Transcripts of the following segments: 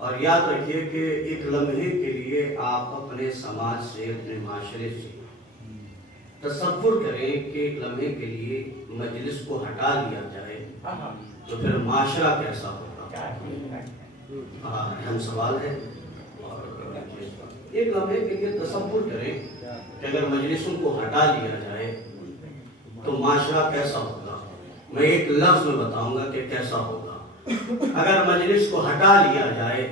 और याद रखिए कि एक लम्हे के लिए आप अपने समाज से, अपने माशरे से तसव्वुर करें कि एक लम्हे के लिए मजलिस को हटा लिया जाए तो फिर माशरा कैसा होगा। अहम सवाल है। और एक लम्हे के लिए तसव्वुर करें कि अगर मजलिसों को हटा लिया जाए तो माशरा कैसा होगा। मैं एक लफ्ज में बताऊंगा कि कैसा होगा। अगर मजलिस को हटा लिया जाए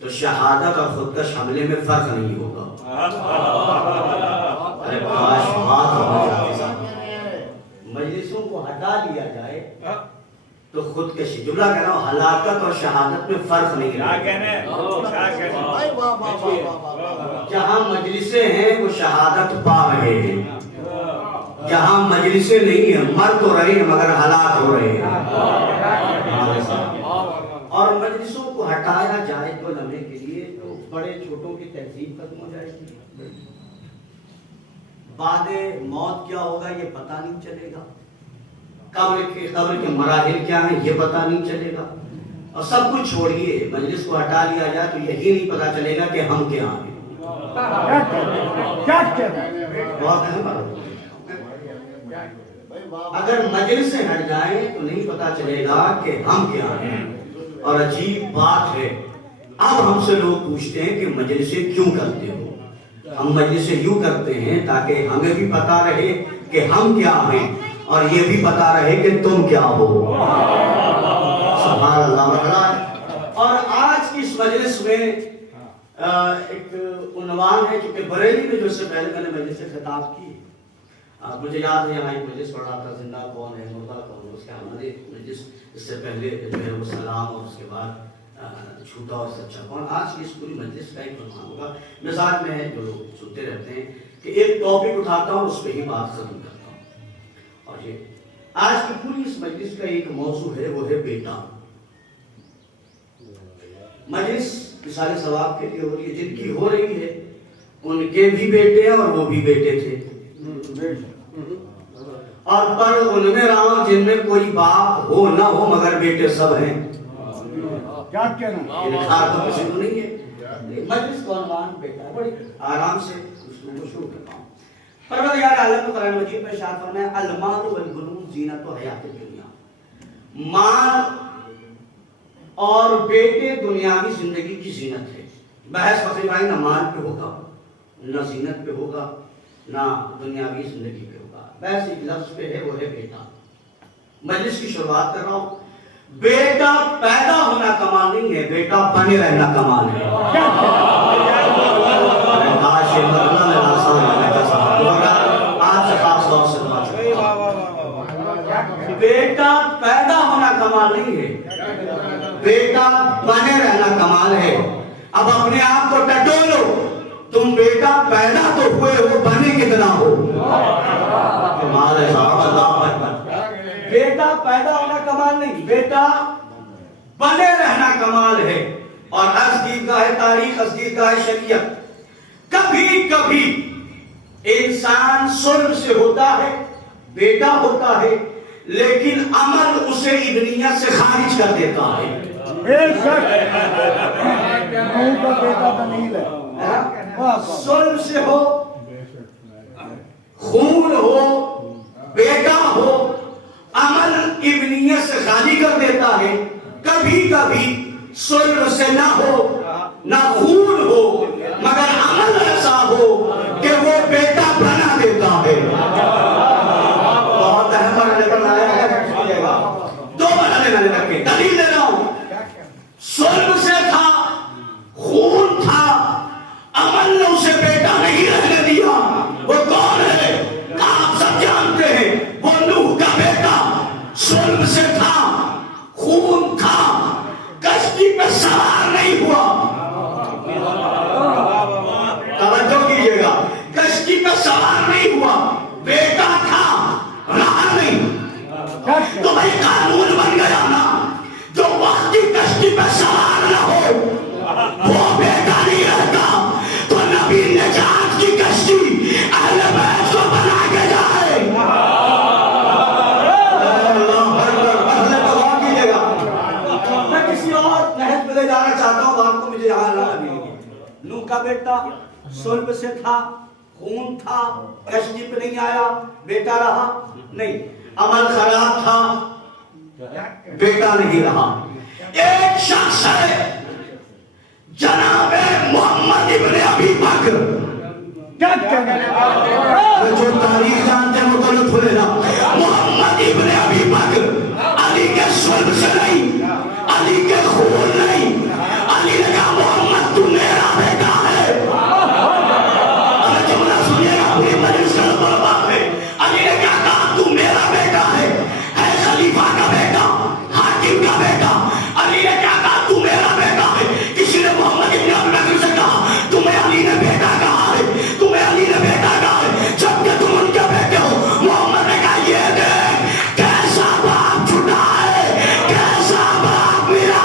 तो शहादत और खुदकश हमले में फर्क नहीं होगा। अरे काश बात हो जाए। मजलिसों को हटा लिया जाए तो खुदकशी, जुमला कह रहा हूँ, हलाकत और शहादत में फर्क नहीं रहेगा। जहाँ मजलिसें हैं वो शहादत पा रहे हैं, जहाँ मजलिसें नहीं है मर तो रहे हैं मगर हलाक हो रहे हैं। और मजलिसों को हटाया जाए तो लम्हे के लिए तो बड़े छोटों की तहजीब खत्म हो जाएगी। बादे मौत क्या होगा ये पता नहीं चलेगा। कब्र के मराहिल क्या है ये पता नहीं चलेगा। और सब कुछ छोड़िए, मजलिस को हटा लिया जाए तो यही नहीं पता चलेगा कि हम क्या हैं। अगर मजलिस से हट जाए तो नहीं पता चलेगा कि हम क्या हैं। और अजीब बात है, अब हमसे लोग पूछते हैं कि मजलिसें क्यों करते हो। हम मजलिसें यूं करते हैं ताकि हमें भी पता रहे कि हम क्या हैं और ये भी पता रहे कि तुम क्या हो। सुभान अल्लाह। और आज की इस मजलिस में एक उन्वान है क्योंकि बरेली में जो इससे पहले मैंने मजलिस से खिताब की, मुझे याद है यहाँ एक मजलिस पढ़ रहा था, जिंदा कौन है मुर्दा कौन है, उसके हमारे मजलिस इससे पहले जो है वो सलाम और उसके बाद झूठा और सच्चा कौन। आज की इस पूरी मजलिस का एक उन्वान होगा। मिजाज में जो लोग सुनते रहते हैं कि एक टॉपिक उठाता हूँ उस पर ही बात खत्म करता हूँ। और ये आज की पूरी इस मजलिस का एक मौजू है, वो है बेटा। मजलिस मिसाल सवाब के लिए हो रही है, जिनकी हो रही है उनके भी बेटे हैं और वो भी बेटे थे। और पर उनमें रहा जिनमें कोई बाप हो ना हो मगर बेटे सब हैं। क्या कहना तो किसी को नहीं है। मजलिस का उन्वान बेटा, बड़ी आराम से शुरू करता हूँ। परवरदिगार आलम ने कुरान मजीद में इरशाद फरमाया अल माल वल बनुन जीनतु हयातिद दुनिया। माल और बेटे दुनियावी जिंदगी की जीनत है। बहस फकीर भाई ना माल पे होगा, ना जीनत पे होगा, ना दुनियावी जिंदगी पे होगा। बहस एक लफ्ज पे है, वो है बेटा। मजलिस की शुरुआत कर रहा हूं। बेटा पैदा होना कमाल नहीं है, बेटा बने रहना कमाल है। बेटा पैदा होना कमाल नहीं है, बेटा बने रहना कमाल है। अब अपने आप को टटोलो, तुम बेटा पैदा तो हुए हो, बने कितना हो। कमाल है साहब, अल्लाह अकबर। बेटा पैदा होना कमाल नहीं, बेटा बने रहना कमाल है। और असदीदगाह तारीख, असदीदगाह शरीयत, कभी कभी इंसान सुल्ब से होता है, बेटा होता है, लेकिन अमल उसे इब्नियत से खारिज कर देता है। सुल्ब से हो, खून हो, बेटा हो, अमल इब्नियत से खाली कर देता है। कभी कभी सुल्ब से ना हो, ना खून हो, मगर अमल ऐसा हो कि वो बेटा बना देता है। बहुत अहम निकल आया है। दो बनाने वाले रखे दलील दे रहा हूं। सुल्ब से था, खून था, अमल ने उसे बेटा नहीं रहने दिया। वो कौन है? आप सब जानते हैं, वो नूह का बेटा सुल्ब से था, खून था, कश्ती पे सवार नहीं हुआ। तवज्जो कीजिएगा, कश्ती पे सवार नहीं हुआ, बेटा था, रहा नहीं। तो भाई कानून बन गया ना, जो वक्ती कश्ती पे सवार न हो वो बेटा नहीं रहता। तो नबी निजात की कश्ती अहले बैत को बना के जाए। मैं किसी और नहज पे ले जाना चाहता हूँ, आपको मुझे यहाँ लाना मिलेगी। नूह का बेटा सुल्ब से था, खून था, कश्ती पे नहीं आया, बेटा रहा नहीं। अमल खराब था, बेटा नहीं रहा। एक शख्स है जनाबे मोहम्मद इब्ने अबी बकर, जो तारीख जानते हैं वो गलत हो लेना। मोहम्मद इब्ने अबी बकर अली के सुल्ब से नहीं, अली के खून नहीं। अली ने कहा मोहम्मद तू मेरा बेटा है। जुमला सुनिएगा, पूरी मजलिस का बात है। अली ने क्या कहा? तू मेरा बेटा है खलीफा का बेटा, हाकिम का बेटा। अली ने क्या कहा? तू मेरा बेटा है। किसी ने मोहम्मद इब्ने अबी बकर से कहा तुम्हें अली ने बेटा कहा है, तुम्हें अली ने बेटा कहा है, जबकि तुम उनके बेटे हो। मोहम्मद ने कहा ये देख कैसा बाप छुटा है, कैसा बाप मेरा।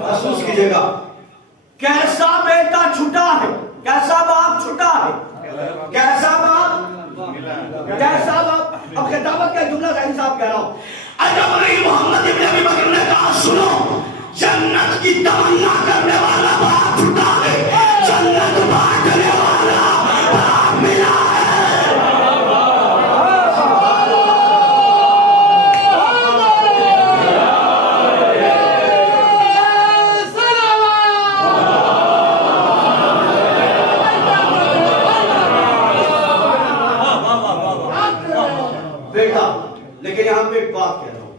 महसूस कीजिएगा, कैसा बेटा छुटा है, कैसा बाप छुटा है, कैसा बाप, कैसा बाप। अब खिताबत का जुमला सही साहब कह रहा हूं। अजब नहीं, मोहम्मद इब्ने अबी बकर ने कहा सुनो, जन्नत की तमन्ना करने वाला बाप छुटा है, जन्नत बांटने वाला बाप मिला है। लेकिन यहाँ पे एक बात कह रहा हूँ,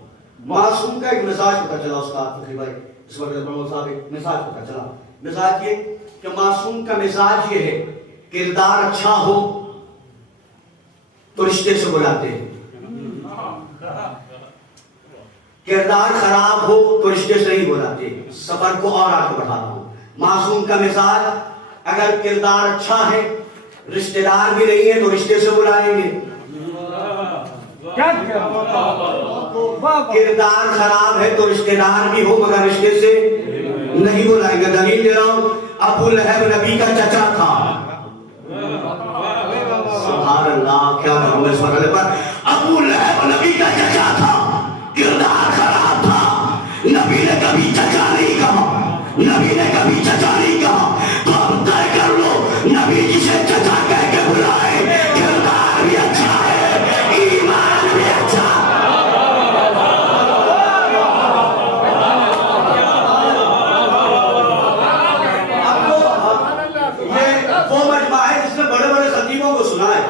मासूम का एक मिजाज पता चला उस्ताद फखरी भाई, इस वक्त साहब एक मिजाज पता चला। मिजाज ये कि मासूम का मिजाज ये है, किरदार अच्छा हो तो रिश्ते से बुलाते हैं, किरदार खराब हो तो रिश्ते से नहीं बुलाते। सफर को और आगे बढ़ा रहा हूँ। मासूम का मिजाज, अगर किरदार अच्छा है, रिश्तेदार भी नहीं है तो रिश्ते से बुलाएंगे। किरदार खराब है तो रिश्तेदार भी हो मगर रिश्ते से नहीं बुलाएंगे। दलील दे रहा हूं, अबू लहब नबी का चचा था। सुभान अल्लाह, क्या कहूं इस मसले पर। अबू लहब नबी का चचा था। नबी ने कभी चचा नहीं कहा, तो अब तय कर लो नबी जिसे चचा कह के बुलाए, किरदार भी अच्छा है, ईमान भी अच्छा। वो मजमा है जिसने बड़े बड़े खतीबों को सुना है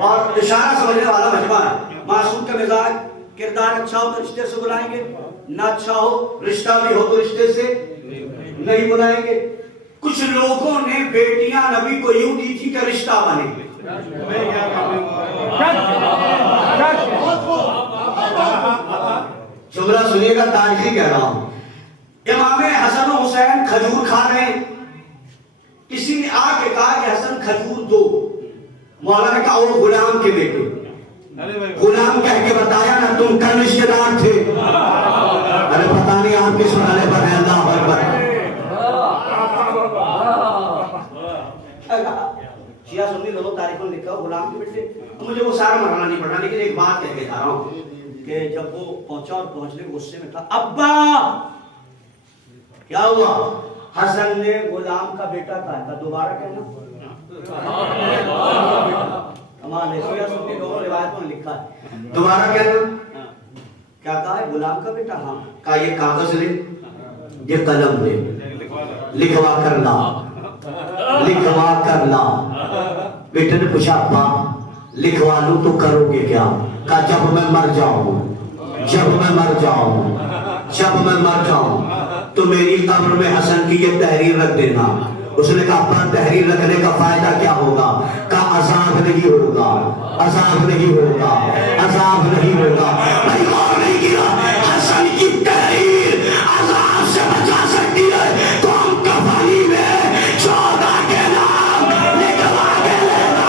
और इशारा समझने वाला मजमा है। मासूम का मिजाज किरदार अच्छा हो तो रिश्ते से बुलाएंगे, ना अच्छा हो रिश्ता भी हो तो रिश्ते से नहीं बुलाएंगे। कुछ लोगों ने बेटियां नबी को यूं दी थी कि रिश्ता बनेंगे। जुमला सुनिएगा, तारीखी कह रहा हूं। इमाम हसन और हुसैन खजूर खा रहे हैं, किसी ने आके कहा कि हसन खजूर दो। मौला ने कहा वो गुलाम के बेटे, गुलाम कह के बताया ना तुम कल रिश्तेदार थे। अरे पता नहीं आप किस वाले पर है। अल्लाह अकबर। शिया सुन्नी दोनों तारीख में लिखा गुलाम के बेटे। मुझे वो सारा मरना नहीं पड़ा, लेकिन एक बात कह के जा रहा हूँ कि जब वो पहुंचा और पहुंचने के गुस्से में कहा अब्बा क्या हुआ? हसन ने गुलाम का बेटा कहा था, दोबारा कहना। कमाल है, शिया सुन्नी दोनों रिवायत में लिखा है, दोबारा कहना। क्या कहा है? गुलाम का बेटा। हाँ कहा ये कागज ले, ये कलम ले, लिखवा कर ला, लिखवा कर ला। बेटे ने पूछा अब्बा लिखवा लूं तो करोगे क्या? कहा जब मैं मर जाऊं, जब मैं मर जाऊं, जब मैं मर जाऊं तो मेरी कब्र में हसन की ये तहरीर रख देना। उसने कहा पर तहरीर रखने का फायदा क्या होगा? कहा अजाब नहीं होगा, अजाब नहीं होगा, अजाब नहीं होगा। भाई गौर नहीं किया, हसन की तहरीर अजाब से बचा सकती है तो हम कफनी में 14 के नाम लिखवा के लेना।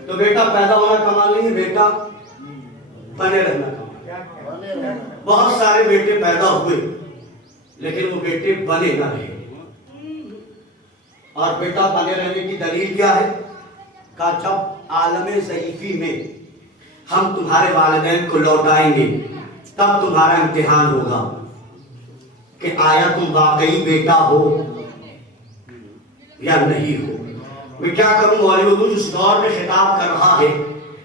तो बेटा पैदा होना कमाल नहीं है, बेटा बने रहना कमाल। बहुत सारे बेटे पैदा हुए लेकिन वो बेटे बने ना रहे। और बेटा बने रहने की दलील क्या है? का जब आलमे ज़ईफ़ी में हम तुम्हारे वालिदैन को लौटाएंगे तब तुम्हारा इम्तिहान होगा कि आया तुम वाकई बेटा हो या नहीं हो। मैं क्या करूं? बॉलीवुड जिस दौर में खिताब कर रहा है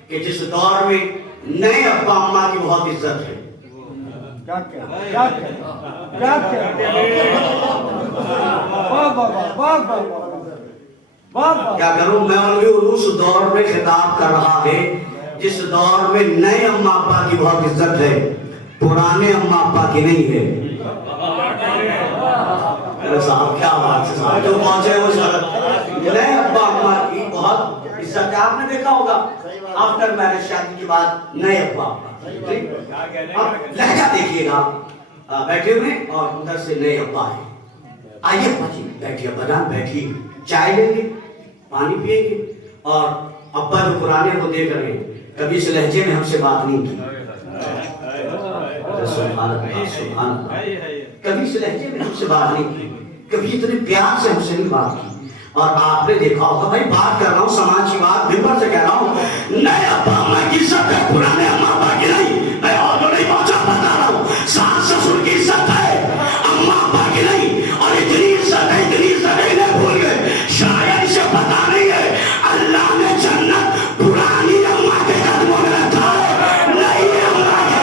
कि जिस दौर में नए अब्बा अम्मा की बहुत इज्जत है। क्या करूं? मैं उस दौर में खिताब कर रहा है जिस दौर में नए अम्मा अब्बा की बहुत इज्जत है, पुराने अम्मा अब्बा की नहीं है। साहब क्या बात है साहब, जो पहुंचे वो नए अब्बा अम्मा की बहुत इज्जत है। आपने देखा होगा आफ्टर मैरिज शादी के बाद नए अब्बा अम्मा। लहजा देखिएगा, बैठे हुए और उधर से नए अब्बा है। आइए अब्बा जी बैठिए, अब्बा जान बैठिए, चाय लेंगे, पानी पिएंगे। और अब्बा जो पुराने को देख रहे हैं, कभी इस लहजे में हमसे बात नहीं की, कभी इस लहजे में हमसे बात नहीं की, कभी इतने प्यार से हमसे नहीं बात की। और आपने देखा होगा, भाई बात कर रहा हूँ समाज की बात, मिंबर से कह रहा हूँ, नए अब्बा अम्मा की इज्जत है, पुराने अम्मा अब्बा की नहीं। मैं और तो नहीं पहुंचा, बता रहा हूँ, सास ससुर की इज्जत है, अम्मा अब्बा की नहीं। और इतनी इज्जत है, इतनी इज्जत है, इन्हें भूल गए, शायद इसे पता नहीं है अल्लाह ने जन्नत पुरानी अम्मा के कदमों में रखा है, नहीं अम्मा के।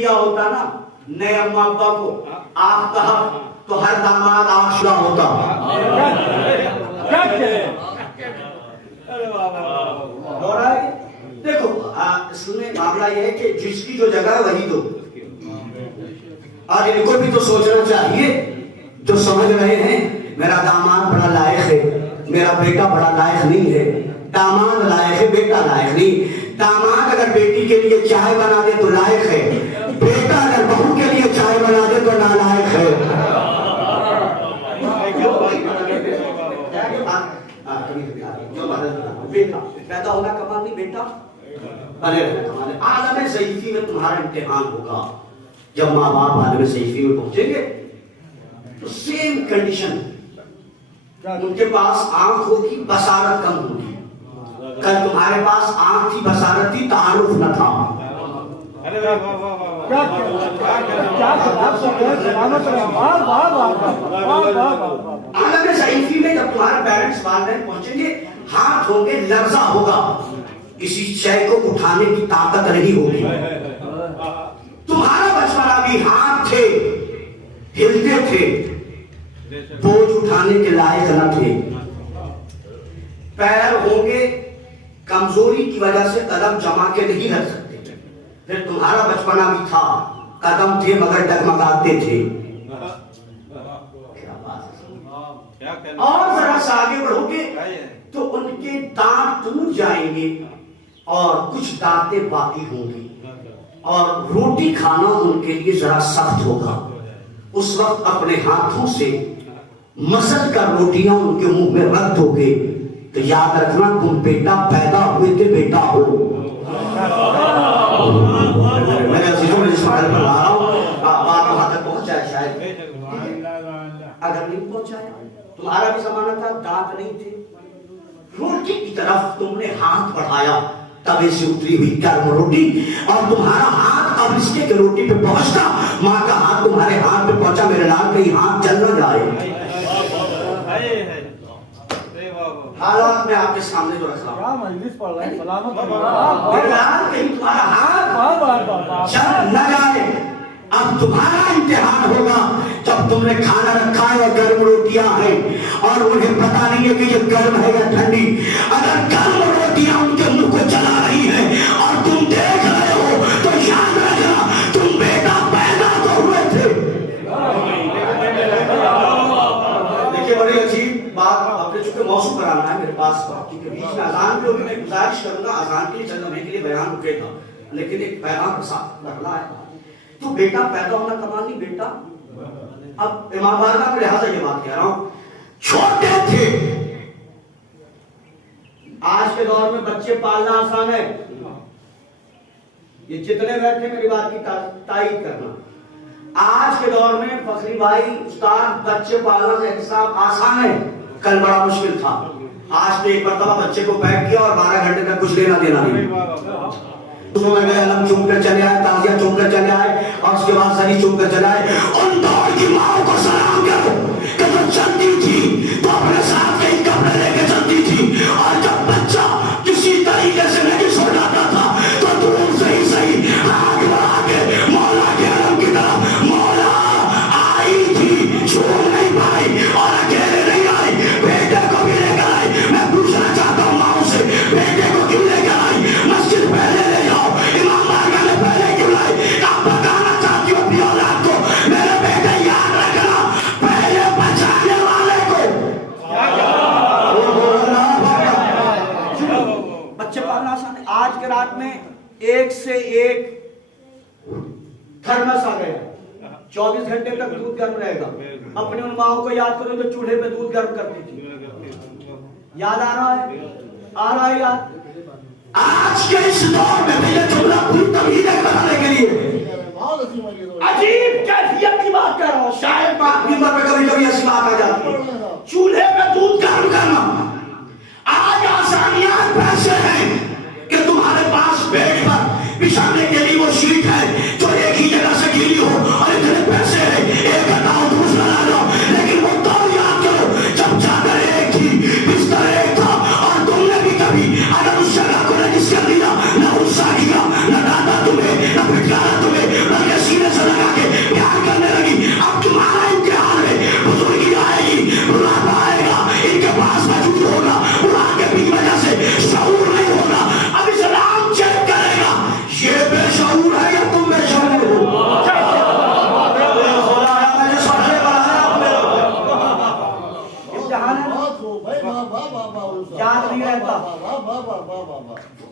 दिया होता ना नए अम्मा अब्बा को आग कहा तो हर दामाद आग शुदा होता। हो रहा है देखो, इसमें मामला यह है कि जिसकी जो जगह है वही दो। और इनको भी तो सोचना चाहिए जो समझ रहे हैं मेरा दामाद बड़ा लायक है, मेरा बेटा बड़ा लायक नहीं है। दामाद लायक है, बेटा लायक नहीं। दामाद अगर बेटी के लिए चाय बना दे तो लायक है, बेटा अगर बहू के लिए चाय बना दे तो नालायक है। बेटा पैदा होना कमाल नहीं, बेटा बने रहना कमाल है। आलम ज़ईफ़ी में तुम्हारा इम्तिहान होगा। जब माँ बाप आलम ज़ईफ़ी में पहुंचेंगे तो सेम कंडीशन, उनके पास आंख होगी, बसारत कम होगी। कल तुम्हारे पास आंख थी, बसारत थी, तारुफ न था। आलम ज़ईफ़ी में जब तुम्हारे पेरेंट्स वालिदैन पहुंचेंगे, हाथ होंगे, लर्जा होगा, किसी शय को उठाने की ताकत नहीं होगी। तुम्हारा बचपना भी हाथ थे, हिलते थे, बोझ उठाने के लायक न थे। पैर होंगे, कमजोरी की वजह से कदम जमा के नहीं रख सकते। फिर तुम्हारा बचपना भी था, कदम थे मगर डगमगाते थे। और जरा सा आगे बढ़ोगे तो उनके दांत टूट जाएंगे और कुछ दांतें बाकी होंगी और रोटी खाना उनके लिए जरा सख्त होगा। उस वक्त अपने हाथों से मसल कर रोटियां उनके मुंह में रख दोगे तो याद रखना तुम बेटा पैदा हुए थे, बेटा हो। मैं अजीजों में इस बात पर ला रहा हूं, बात वहां तक पहुंच जाए शायद। अगर नहीं पहुंचाया, तुम्हारा भी जमाना था, दांत नहीं थे, रोटी की तरफ तुमने हाथ बढ़ाया, तवे से उतरी हुई गर्म रोटी, और तुम्हारा हाथ अब रिश्ते के रोटी पे पहुंचता, माँ का हाथ तुम्हारे हाथ पे पहुंचा। मेरे लाल कहीं हाथ जल न जाए। हालात में आपके सामने तो रखा मेरे लाल कहीं तुम्हारा हाथ जल न जाए। अब तुम्हारा इम्तिहान होगा जब तुमने खाना रखा है और गर्म रोटियां हैं और उन्हें पता नहीं है कि ये गर्म है या ठंडी। अगर गर्म रोटियां उनके मुंह को जला रही हैं और तुम देख रहे हो तो याद रखना तुम बेटा पैदा तो हुए थे। देखिए बड़ी अजीब बात, आपने चूंकि मौसम कराना है मेरे पास, क्योंकि बीच में अजान भी होगी, मैं गुजारिश करूंगा अजान के लिए चंद लम्हे के लिए बयान रुकेगा, लेकिन एक पैगाम के साथ रखना है। तो बेटा पैदा होना कमाल नहीं, बेटा। अब इमाम बारगाह के लिहाजा ये बात कह रहा हूं, छोटे थे। आज के दौर में बच्चे पालना आसान है, ये जितने बैठे मेरी बात की तायीद करना। आज के दौर में फखरी भाई उस्ताद, बच्चे पालना का हिसाब आसान है, कल बड़ा मुश्किल था। आज तो एक मरतबा बच्चे को पैक किया और 12 घंटे तक कुछ लेना देना नहीं। में गए, अलग चूम कर चले आए, ताजिया चूम कर चले आए और उसके बाद सही चूम कर चले आए। उन दौड़ की माओ को सलाम करो कि जो चलती थी तो अपने साथ कई कपड़े लेके चलती थी, और जब बच्चा किसी तरीके से नहीं सो जाता था तो दूर से ही सही हाथ बढ़ा के मौला के आलम की तरफ मौला आई थी, छोड़ नहीं पाई और अकेले नहीं आई, बेटे को भी लेकर आई। मैं पूछना चाहता हूँ माओ से, बेटे को क्यों लेकर आई? मस्जिद पहले ले जाओ, इमाम बारगाह में पहले क्यों लाई? आप बताना चाहती हो अपनी औलाद को, मेरे बेटे याद रखना पहले बचाने वाले को। बच्चे पालना आसान है। आज के रात में एक से एक थर्मस आ गया, 24 घंटे तक दूध गर्म रहेगा। अपने उन माओ को याद करो जो चूल्हे पे दूध गर्म करती थी। याद आ रहा है? आ रहा है याद? आज के इस दौर में भैया जुमला पूरी तबीयत बनाने के लिए अजीब कैफियत की बात कर रहा हूँ। शायद बात भी पर कभी कभी ऐसी बात आ जाती है, चूल्हे पे दूध गर्म करना। आज आसानियां पैसे हैं कि तुम्हारे पास बेड पर बिछाने के लिए वो शीट है जो एक ही जगह से गीली हो, और इतने पैसे हैं, एक हटाओ दूसरा ला लो। लेकिन वो दौर याद करो जब चादर एक थी, बिस्तर एक था, और तुमने भी कभी अगर उस जगह को रजिस्टर दिया, न उत्साह किया, न डांटा तुम्हें, न फिटकारा तुम्हें, बल्कि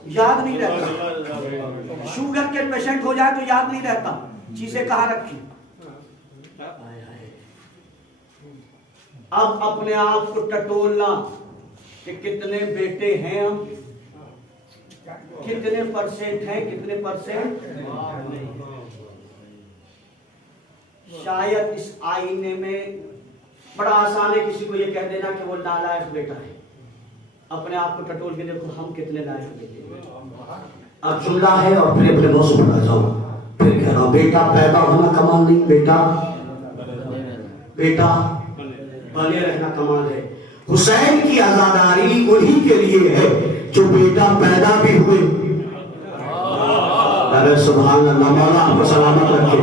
याद नहीं रहता। शुगर के पेशेंट हो जाए तो याद नहीं रहता चीजें कहाँ रखी। अब अपने आप को टटोलना कि कितने बेटे हैं हम, कितने परसेंट हैं, कितने परसेंट। शायद इस आईने में बड़ा आसान है किसी को ये कह देना कि वो नालायक बेटा है। अपने आप को टटोल के देखो हम कितने लायक बेटे हैं। अब जुमला है और फिर अपने मुंह से पकड़ जाओ, फिर कह रहा बेटा पैदा होना कमाल नहीं, बेटा बेटा बने रहना कमाल है। हुसैन की आजादारी उन्हीं के लिए है जो बेटा पैदा भी हुए। अरे सुभान अल्लाह, मौला आपको सलामत रखे।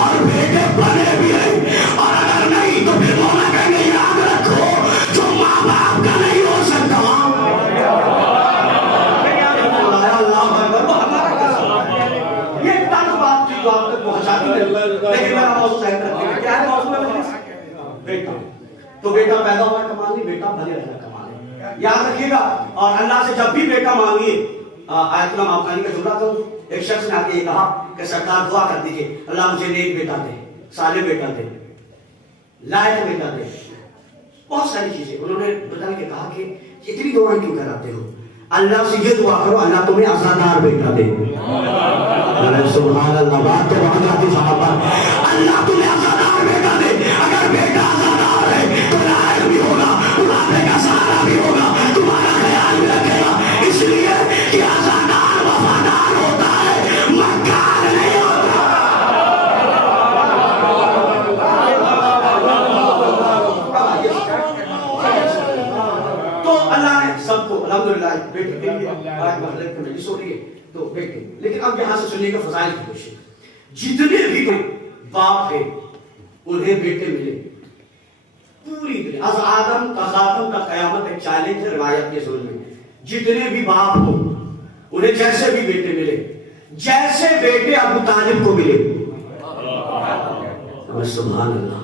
और बेटे बने भी हैं, और अगर नहीं तो फिर मौला कहेंगे याद रखो जो माँ बाप का नहीं हो सकता। ये तक बात थी जो आप तक पहुंचाती है, लेकिन मेरा मौजूद है क्या है मौजूद है बेटा। तो बेटा पैदा हुआ कमाल नहीं, बेटा बने रहना कमाल है, याद रखिएगा। और अल्लाह से जब भी बेटा मांगिए, आयतुल्लाह माफखानी का जुमला तो एक शख्स ने आके ये कहा कि सरकार दुआ कर दीजिए अल्लाह मुझे नेक बेटा दे, साले बेटा दे, लायक बेटा दे, बहुत सारी चीजें उन्होंने बता के कहा कि इतनी दुआएं क्यों कराते हो, अल्लाह से ये दुआ करो अल्लाह तुम्हें आजादार बेटा दे। अरे सुभान अल्लाह, बात तो वहां जाती साहब पर, अल्लाह तुम्हें आजादार बेटा दे। अगर बेटा आजादार है तो लायक भी होगा, बुढ़ापे का सहारा भी होगा, तुम्हारा ख्याल भी रखेगा, इसलिए कि आजादार वफादार होता है, मक्कार नहीं होता। तो अल्लाह ने सबको अल्हम्दुलिल्लाह बेटे के लिए आज महल्ले की मजलिस हो रही है तो बेटे। लेकिन अब यहाँ से सुनने का फजाइल की कोशिश, जितने भी बाप है उन्हें बेटे मिले पूरी तरह, अज आदम का खातम का कयामत एक चैलेंज है रिवायत के ज़ुल्म में। जितने भी बाप हो उन्हें जैसे भी बेटे मिले, जैसे बेटे अबू तालिब को मिले, सुभान अल्लाह,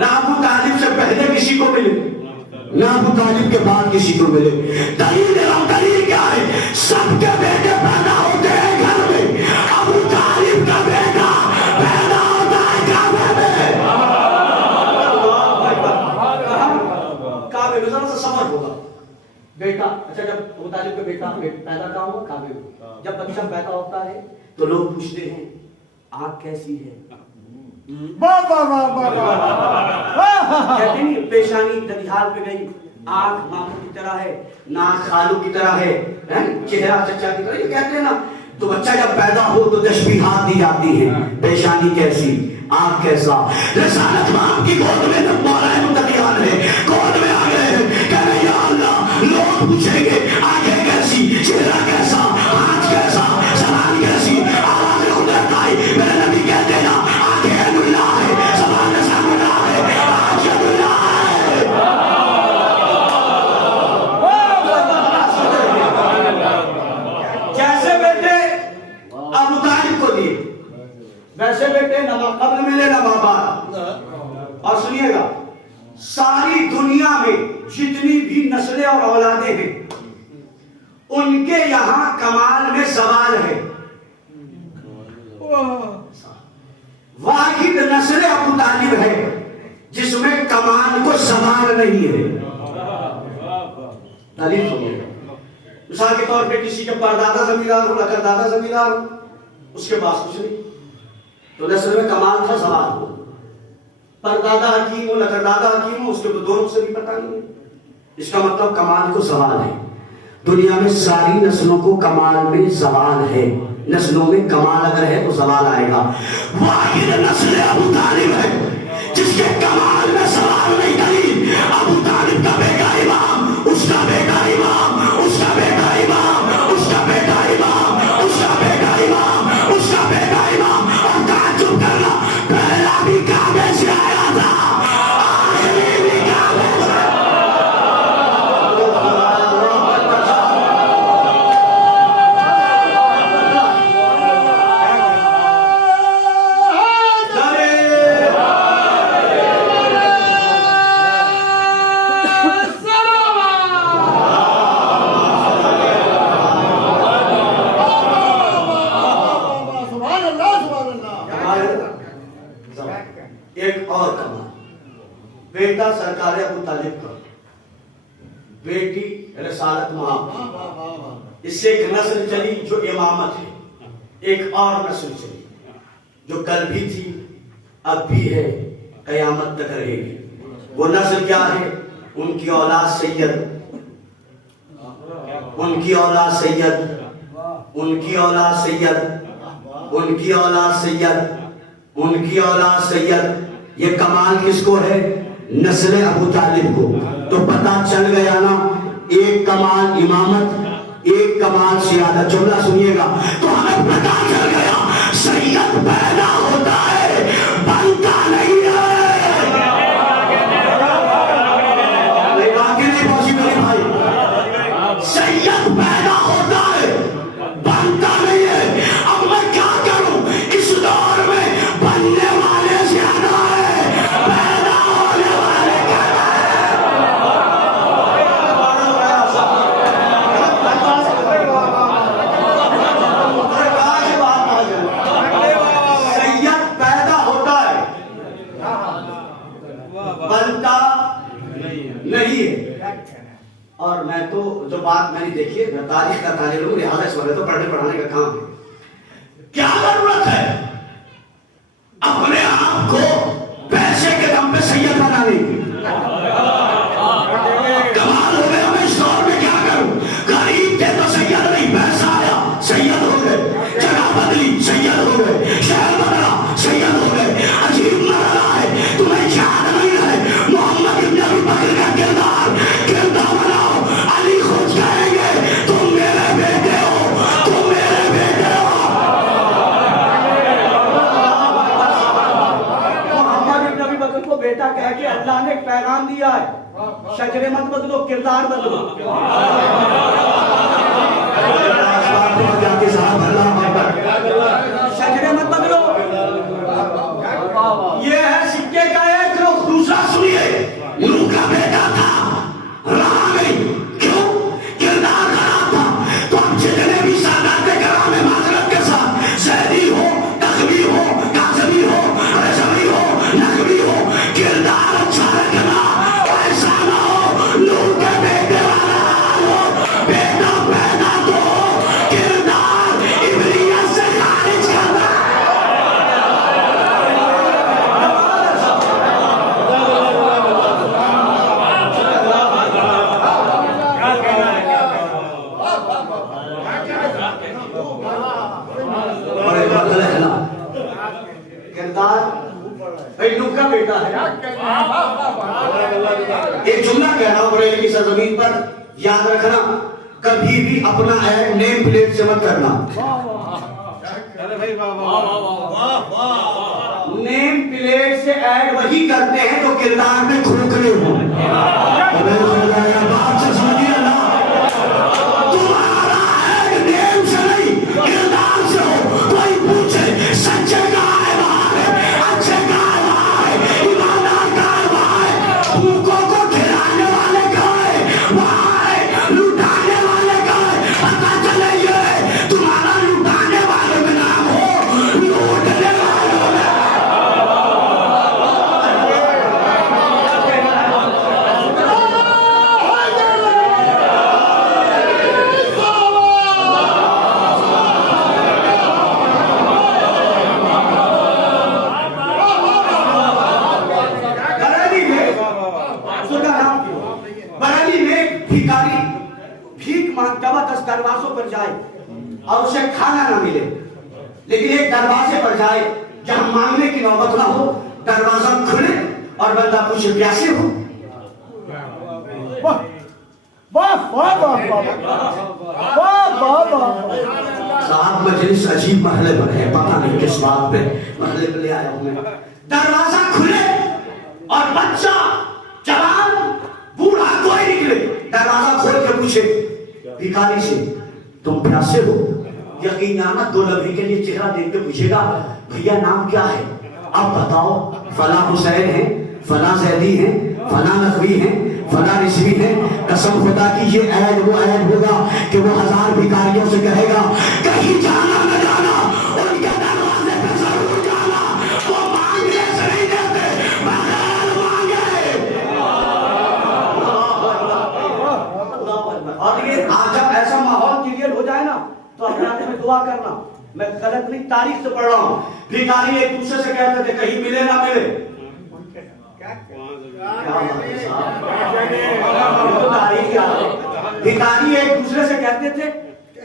ना अबू तालिब से पहले किसी को मिले, ना अबू तालिब के बाद किसी को मिले। दलील क्या है, सबके बेटे पैदा होते हैं घर में, अबू तालिब का बेटा पैदा होता है काबे में। काबे में जरा सा सफर होगा बेटा। अच्छा, जब अबू तालिब का बेटा पैदा कहाँ हुआ? काबे में। जब बच्चा पैदा होता है तो लोग पूछते हैं आँख कैसी है, कहते नहीं पेशानी दनिहाल पे गई, आँख मामू की तरह है, नाक खालू की तरह है, चेहरा चचा की तरह, ये कहते हैं ना। तो बच्चा जब पैदा हो तो तशबीहात दी जाती है, पेशानी कैसी, आँख कैसा। रसालत बाप की गोद में जब मौलाए मुत्तकियान है, गोद में आ गए हैं, कह रहे या अल्लाह, लोग पूछेंगे आँखें कैसी, चेहरा कैसा, आँख कैसा, सवाल कैसी, आवाज कुदरत आई, मेरे नबी कहते हैं ना आँखें अल्लाह है, सवाल अल्लाह है, आँख अल्लाह है। जैसे बेटे अबू तालिब को दिए वैसे बेटे ना कब्र मिले ना बाबा। और सुनिएगा, सारी दुनिया में जितनी भी नस्लें और औलादे हैं उनके यहां कमाल में सवाल है। वाहिद नस्ल अबू तालिब है जिसमें कमाल को सवाल नहीं है। तालिब मिसाल के तौर पे किसी के परदादा जमींदार हो, लकरदादा जमींदार हो, उसके पास कुछ नहीं, तो नस्ल में कमाल था, सवाल हो। परदादा हकीम हो, लकरदादा हकीम हो, उसके तो दोनों से भी पता नहीं है, इसका मतलब कमाल को सवाल है। दुनिया में सारी नस्लों को कमाल में सवाल है, नस्लों में कमाल अगर है तो सवाल आएगा। वाहिद नस्ल अबू तालिब है जिसके कमाल में सवाल नहीं करी। अबू तालिब का बेटा इमाम, उसका बेटा इमाम, उसका बेटा इमाम, उसका बेटा इमाम, उसका बेटा इमाम, उसका बेटा इमाम। और ताज्जुब करना, पहला भी काबे से आया था, आखिरी भी काबे से। बेटा सरकार अबू तालिब का, बेटी रसालत महाब। इससे एक नस्ल चली जो इमामत है, एक और नस्ल चली जो कल भी थी, अब भी है, कयामत तक रहेगी। वो नस्ल क्या है? उनकी औलाद सैयद, उनकी औलाद सैयद, उनकी औलाद सैयद, उनकी औलाद सैयद, उनकी औलाद सैयद। ये कमाल किसको है? नस्ल अबू तालिब को। तो पता चल गया ना, एक कमाल इमामत, एक कमाल सियादत। जुमला सुनिएगा तो हमें पता चल गया, सैयद पैदा होता है, बनता नहीं है। सैयद पैदा होता है, बनता नहीं है। अब मैं क्या करूं? इस दौर में बनने वाले ज्यादा है, पैदा होने वाले सैयद पैदा होता है, बनता नहीं है। और मैं तो जो बात मैंने देखी है, तारीख का तालिब हूं, लिहाजा इस वक्त तो पढ़ने पढ़ाने का काम है। क्या जरूरत है अपने आप को पैसे के दम पे सैयद बनाने की? कमाल हो गया। मैं इस दौर में क्या करूं? गरीब थे तो सैयद नहीं, पैसा आया सैयद हो गए, जगह बदली सैयद हो गए, शहर बदला सैयद हो गए। अजीब मरना है, तुम्हें याद नहीं है मोहम्मद इब्न अबी बकर का किरदार बनाओ। अली खुद कहेंगे तुम मेरे बेटे हो, तुम मेरे बेटे हो। मोहम्मद इब्न अबी बकर को बेटा कह के अल्लाह ने एक पैगाम दिया है, शजरे मत बदलो, किरदार बदलो। शजरे मत बदलो। ये है सिक्के का एक रुख। दूसरा सुनिए, नूह का बेटा था, रहा नहीं। क्यों? किरदार खराब था। तो अब जितने भी सादात कराम है, माजरत के साथ, सैदी हो, तकवी हो, काजमी हो, रजवी हो, नकवी हो, किरदार अच्छा रखना, ऐसा ना हो नूह के बेटे वाला हो। बेटा पैदा तो किरदार इब्लियत से खारिज करना। किरदार भाई नूह का बेटा है। एक जुमला कह रहा हूं बरेली की सरजमीन पर, याद रखना, कभी भी अपना ऐड नेम प्लेट से मत करना। नेम प्लेट से ऐड वही करते हैं जो किरदार में खोखले हो। बात से समझिए ना, तुम्हारा ऐड नेम से नहीं, किरदार से हो। कोई पूछे सच्चे का है वहां है, अच्छे का है वहां है, ईमानदार का है वहां है, भूखों को खिलाने वाले का है वहां है, लुटाने वाले का है। पता चले ये तुम्हारा लुटाने वाले में नाम हो, लूटने वालों में। बरेली में भिखारी भीख मांगता हुआ 10 दरवाजों पर जाए और उसे खाना ना मिले, लेकिन एक दरवाजे पर जाए जहां मांगने की नौबत ना हो, दरवाजा खुले और बंदा पूछे प्यासे हो। साहब मजलिस अजीब महले पर है, पता नहीं किस बात पे महले पे ले आया हूं मैं। दरवाजा खुले और बच्चा, जवान, बूढ़ा कोई निकले, दरवाजा खोल के पूछे भिखारी से तुम प्यासे हो? यकीन जाना 2 लम्हे के लिए चेहरा देख के पूछेगा भैया नाम क्या है? अब बताओ, फला हुसैन है, फला जैदी है, फला नकवी है, फला रिजवी है। कसम खुदा की ये ऐड वो ऐड होगा कि वो 1000 भिखारियों से कहेगा कहीं जाना न जाना, उनके दरवाजे पे जरूर जाना, वो मांगने से नहीं देते, बगैर मांगे दुआ करना, मैं गलत नहीं, तारीख से पढ़ रहा हूँ। भिखारी एक दूसरे से कहते थे कहीं मिले ना मिले, भिखारी एक दूसरे से कहते थे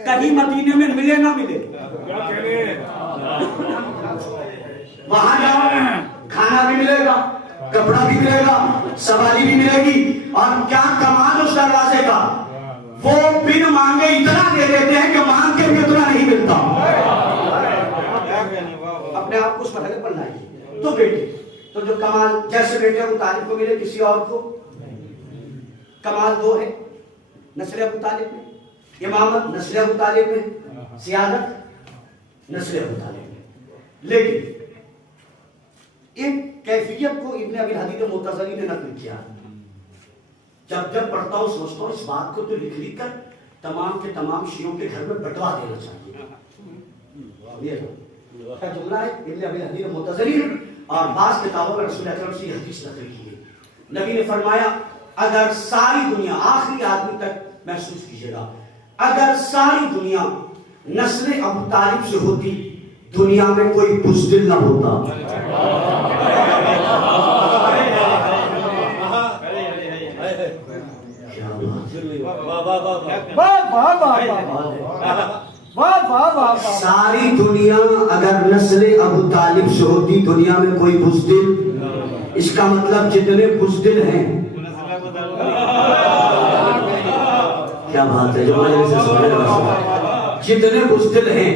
कहीं मदीने में मिले ना मिले। वहां जाओ खाना भी मिलेगा, कपड़ा भी मिलेगा, सवारी भी मिलेगी, और क्या कमाल उस दरवाजे का, वो बिन मांगे इतना दे देते हैं कि मांग के भी उतना नहीं मिलता। अपने आप को उस पहले पर लाइए। तो बेटे, तो जो कमाल जैसे बेटे अबू तालिब को मिले किसी और को, कमाल दो है, नस्ल अबू तालिब में, इमामत नस्ल अबू तालिब में, सियादत नस्ल अबू तालिब में। लेकिन एक कैफियत को इब्ने अबी हदीद मुतज़ली ने नकल किया। जब जब पढ़ता हूँ सोचता हूँ इस बात को तो लिख कर तमाम के तमाम शियों के घर में बंटवा देना चाहिए। ये जुमला है इब्ने अबी हदीद मुतज़ली ने, और बाज़ किताबों में रसूल अकरम से हदीस नकल की है। नबी ने फरमाया अगर सारी दुनिया, आखिरी आदमी तक महसूस कीजिएगा, अगर सारी दुनिया नस्ल अबू तालिब से होती, दुनिया में कोई बुज़दिल न होता। सारी दुनिया अगर नस्ल अबू तालिब से होती, दुनिया में कोई बुज़दिल, इसका मतलब जितने बुज़दिल हैं, क्या बात है, जितने बुज़दिल हैं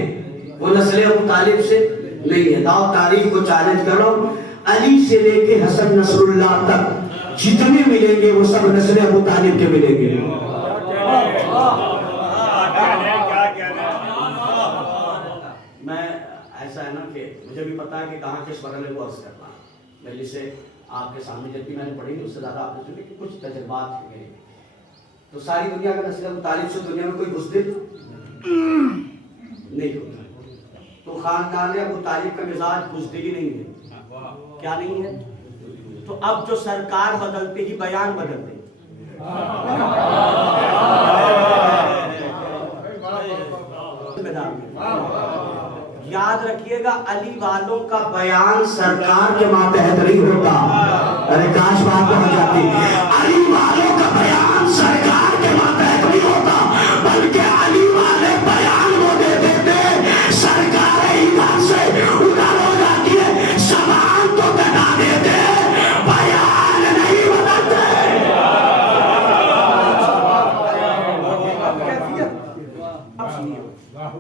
वो नस्ल अबू तालिब से नहीं है। दाओ तारीख को चैलेंज कर रहा हूं, अली से लेके हसन नसरुल्लाह तक जितने मिलेंगे वो सब नस्ल अबू तालिब के मिलेंगे। मैं ऐसा है ना कि मुझे भी पता है कि कहाँ के स्वरले को अर्ज करना, मैं जिसे आपके सामने जब भी मैंने पढ़ी उससे ज्यादा आपने सुनी कि कुछ तजुर्बात है मेरे। तो सारी दुनिया का नस्ल अबू तालिब से दुनिया में कोई बुज़दिल नहीं होता। तो खानदान अबू तालिब का मिजाज बुज़दिली नहीं है। क्या नहीं है? तो अब जो सरकार बदलते ही बयान बदलते, याद रखिएगा अली वालों का बयान सरकार के मातहत नहीं होता। अरे काश बात पहुंच जाती। अली वालों का बयान सरकार के मातहत नहीं होता, बल्कि अली वाले बयान वो दे देते, सरकार इधर से उधर हो जाती है, सामान तो बता देते, बयान नहीं बदलते।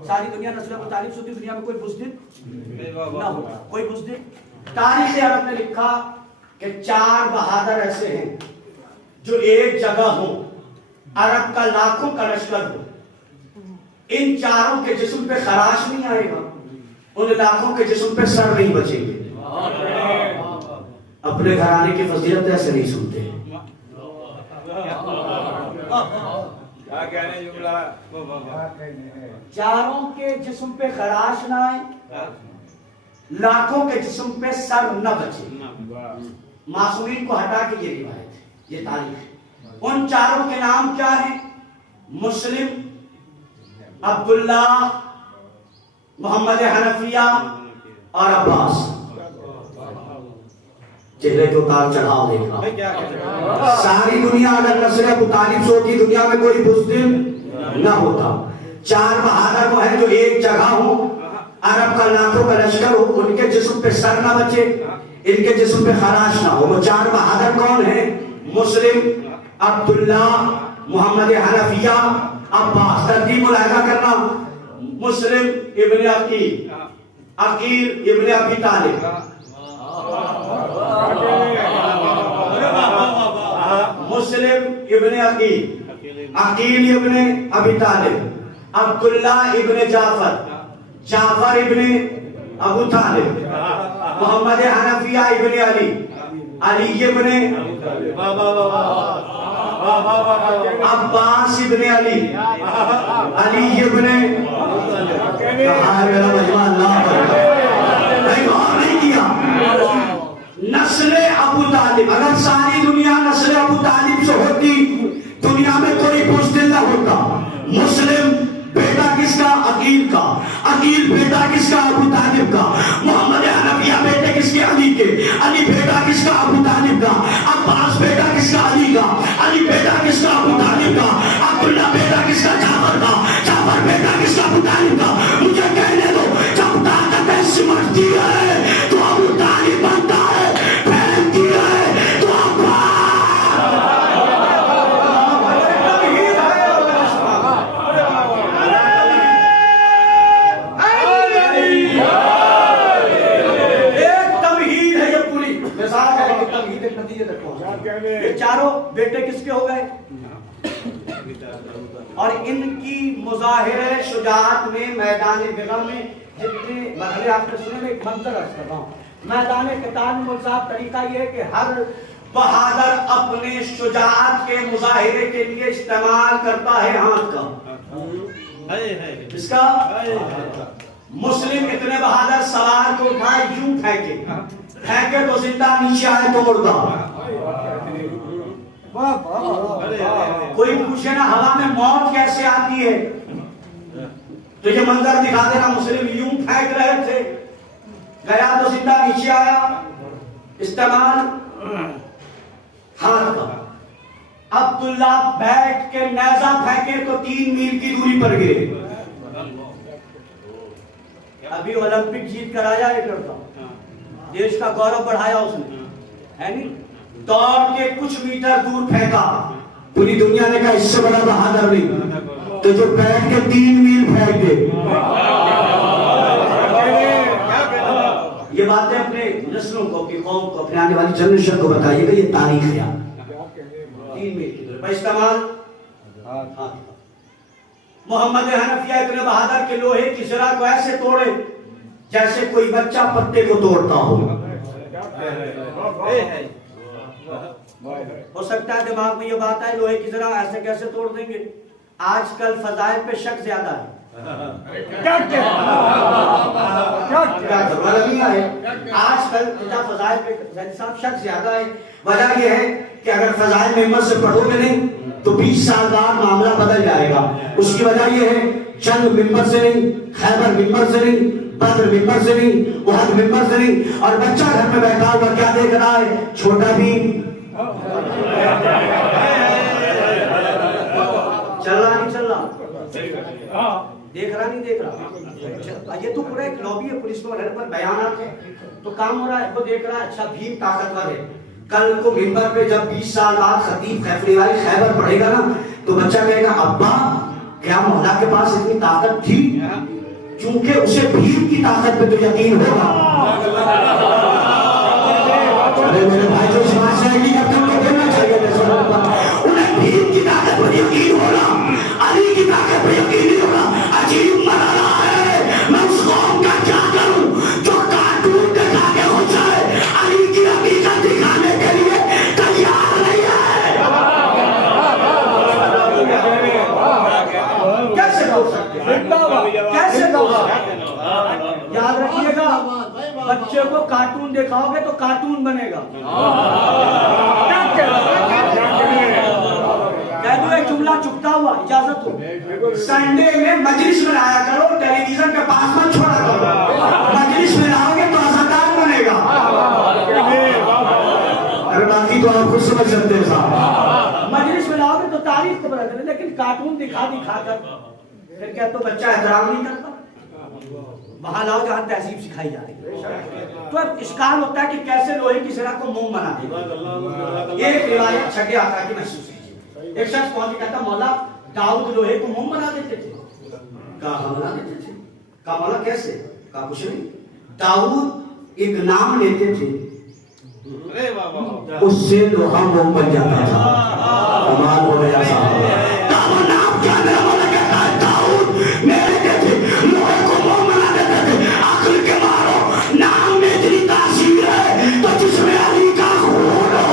सारी दुनिया नस्ल अबू तालिब से, दुनिया में कोई बुज़दिल ना होता, कोई बुज़दिल। तारीख अरब ने लिखा कि 4 बहादुर ऐसे हैं जो एक जगह हो, अरब का लाखों का लश्कर हो, इन चारों के जिस्म पे खराश नहीं आएगा, उन लाखों के जिस्म पे सर नहीं बचेंगे। अपने घराने की फजीलत ऐसे नहीं सुनते। चारों के जिस्म पे खराश ना आए, लाखों के जिस्म पे सर न बचे। मासूमीन को हटा के ये रिवायत है, ये तारीख है। उन चारों के नाम क्या है? मुस्लिम, अब्दुल्ला, मोहम्मद हनफिया और अब्बास। चेहरे के उतार चढ़ाव देखा। सारी दुनिया अगर नस्ल अबू तालिब से होती, दुनिया में कोई बुज़दिल न होता। 4 बहादुर वो है जो एक जगह हो, अरब का लाखों का लश्कर हो, उनके जिस्म पे सर ना बचे, इनके जिस्म पे खराश ना हो। वो 4 बहादुर कौन है? मुस्लिम, अब्दुल्ला, मोहम्मद हनफिया, अब्बास। तरतीब मुलाहिजा करना, मुस्लिम इब्ने अकील, अकील इब्ने अबी तालिब, मुस्लिम इब्ने अकील, अकील इब्ने अबी तालिब, अब्दुल्ला इब्ने जाफर, जाफर इब्ने अबू तालिब, मोहम्मद हनफिया इब्ने अली, अली इब्ने अब्बास इब्ने अली, अली इब्ने नहीं किया। नस्ले अबू तालिब, अगर सारी दुनिया नस्ले अबू तालिब से होती, दुनिया में कोई बुज़दिल न होता। मुस्लिम, बेटा किसका? अकील का। अकील बेटा किसका? अबू तालिब का। मोहम्मद हनफिया बेटे किसके? अली के। अली बेटा किसका? अबू तालिब का। अब्बास बेटा किसका? अली का। अली बेटा किसका? अबू तालिब का। अब्दुल्ला बेटा किसका? जाफर का। जाफर बेटा किसका? अबू तालिब का। मुझे कहने दो, जब ताकत सिमटती है तो अबू तालिब बनता है, फैलती है तो अब्बास। ये चारों बेटे किसके हो गए? और इनकी मुजाहिरे शुजाअत में मैदान बिगम में जितने मरहले आपने सुने, मैं एक मंत्र अर्ज कर रहा हूँ। मैदान किताब में साहब तरीका ये है कि हर बहादुर अपने शुजाअत के मुजाहिरे के लिए इस्तेमाल करता है हाथ का। इसका मुस्लिम इतने बहादुर सवार को उठाए, यूं फेंके तो जिंदा, नीचे आए तो मुर्दा। कोई पूछे ना हवा में मौत कैसे आती है, तो ये मंजर दिखा देना। मुस्लिम यूं फेंक रहे थे, गया तो जिंदा, नीचे आया। इस्तेमाल हाथ का। अब्दुल्ला बैठ के नेजा फेंके तो 3 मील की दूरी पर गिरे। अभी ओलंपिक जीत कर आया एक लड़का, देश का गौरव बढ़ाया उसने, है नहीं? दौड़ के कुछ मीटर दूर फेंका। पूरी दुनिया ने कहा इससे बड़ा बहादुर नहीं, तो जो बैठ के 3 मील फेंक दे। ये बातें अपने नस्लों को, अपनी कौम को, अपने आने वाली जनरेशन को बताइएगा, ये तारीख है। 3 मील की दूरी पर इस्तेमाल हाथ। मोहम्मद हनफिया इतने बहादुर के लोहे की जरा को ऐसे तोड़े जैसे कोई बच्चा पत्ते को तोड़ता हो। हो सकता है दिमाग में ये बात है, लोहे की जरा ऐसे कैसे तोड़ देंगे? आजकल फजाइल पे शक ज्यादा है। आजकल फजाइल पे साहब शक ज्यादा है। वजह यह है कि अगर फजाइल में हिम्मत से पढ़ोगे नहीं तो 20 साल बाद मामला बदल जाएगा। उसकी वजह यह है, जंग मिंबर से नहीं, खैबर मिंबर से नहीं, बद्र मिंबर से नहीं, उहद मिंबर से नहीं, और बच्चा घर में बैठा हुआ क्या देख रहा है? छोटा भीम। चल रहा नहीं चल रहा, देख रहा नहीं देख रहा। ये तो पूरा एक लॉबी है, पुलिस को पर बयानात है, तो काम हो रहा है, वो देख रहा है। अच्छा भीम ताकतवर है, कल को मिंबर पे जब 20 साल बाद खतीब खैफरी वाली खैबर पढ़ेगा ना, तो बच्चा कहेगा अब्बा क्या मौला के पास इतनी ताकत थी? क्योंकि उसे भीम की ताकत पे तो यकीन होगा। अरे मेरे भाई जो समाज से की करते हैं उनको देना चाहिए, उन्हें भीम की ताकत पर यकीन होगा, अली की ताकत पर यकीन नहीं होगा। अजीब मराना है, मैं उस कौम का क्या करूं जो कार्टून दिखा के हो जाए, अली की हकीकत दिखाने के लिए तैयार नहीं है। कैसे हो सकते हैं? कैसे हो सकते? याद रखिएगा, बच्चे को कार्टून दिखाओगे तो कार्टून बनेगा। कह दो एक जुमला चुपता हुआ, इजाजत हो। संडे में मजलिस में आया करो, टेलीविजन के पास मत छोड़ा करो। मजलिस में आओगे तो अज़ादार बनेगा। अरे बाकी तो आप खुद समझ सकते हैं साहब। मजलिस में लाओगे तो तारीफ को बता, लेकिन कार्टून दिखा कर फिर क्या तो बच्चा एहतराम नहीं करता। वहां लाओ जहां तहजीब सिखाई जा रही है। तो अब इश्काल होता है कि कैसे लोहे की सिरा को मोम बना देगा। एक रिवायत छठे आका की महसूस कीजिए। एक शख्स पहुंच के कहता, मौला दाऊद लोहे को मोम बना देते थे। कहा बना देते थे? कहा मौला कैसे? कहा कुछ नहीं, दाऊद एक नाम लेते थे, उससे लोहा मोम बन जाता था। कमाल हो गया साहब। नाम क्या मेरा मौला कहता है, दाऊद मेरे कहते लोहे को मोम बना देते थे। अक्ल के मारो, नाम में इतनी तासीर है तो जिसमें अली का खून हो।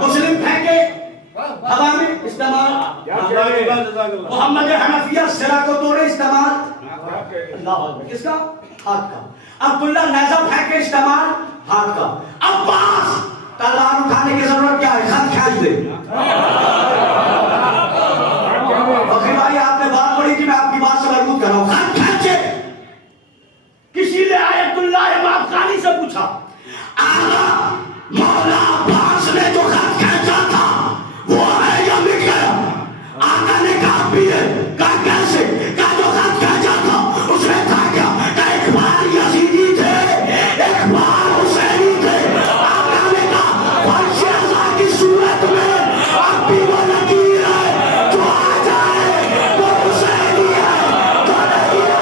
मुस्लिम फेंके हवा में, इस्तेमाल। मोहम्मद हनफिया सिरा को तोड़े, इस्तेमाल। लाहौर में। किसका? हाथ का। अब्दुल्ला नजब है के इस्तेमाल हाथ का। अब्बास तलवार उठाने की जरूरत क्या है? खत खींच दे। वकील भाई आपने बात पढ़ी थी, मैं आपकी बात से मजबूत कर रहा हूं। खत खींचे। किसी ने आयतुल्लाह इमाम खानी से पूछा, आला मौला अब्बास ने जो खत खींचा था वो है या मिट गया? आका ने कहा भी है। कहा कैसे? कहा जो खत खींचा था उसमें था क्या? कहा एक बार यजीदी थे, एक बार हुसैनी थे। आका ने कहा फर्शेज़ा की सूरत में अब भी वो लकीर है, जो आ जाए वो हुसैनी है, जो नहीं है।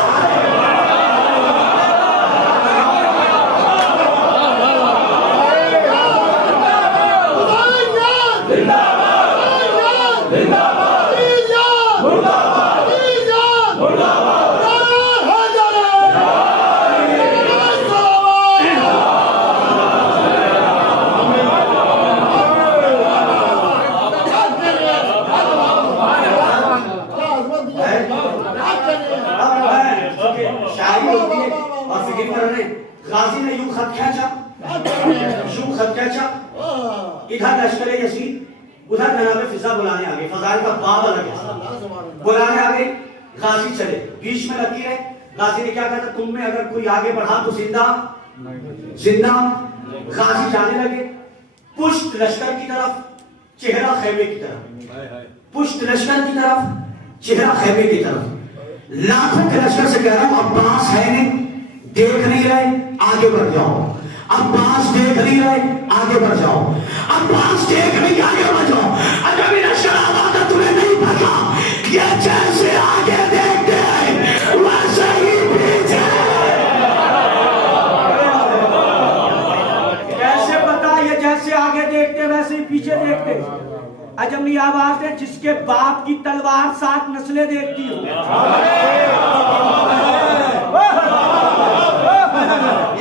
शायरी होती है और फिक्र करने। गाजी ने यूं खत खींचा, यूं खत खींचा, इधर लश्कर यजीद, उधर जनाब फिजा बुलाने आ गए। फजाइल का बाब अलग है, बुलाने आ गए। गाजी चले, बीच में लकीर है। गाजी ने क्या कहा था? तुम में अगर कोई आगे बढ़ा तो जिंदा जिंदा। गाजी जाने लगे, पुष्ट लश्कर की तरफ, चेहरा खैमे की तरफ। पुष्ट लश्कर की तरफ, चेहरा खैमे की तरफ। लाखों के लश्कर से कह रहा हूं, अब्बास है नहीं, देख नहीं रहे, आगे बढ़ जाओ। अब्बास देख नहीं रहे, आगे बढ़ जाओ। अब्बास देख नहीं, आगे बढ़ जाओ। अगर भी लश्कर आबाद तुम्हें नहीं पता, ये जैसे आगे देखते हैं वैसे ही पीछे। कैसे पता? ये जैसे आगे देखते वैसे ही पीछे देखते। अजमी आवाज है, जिसके बाप की तलवार 7 नस्लें देखती हो।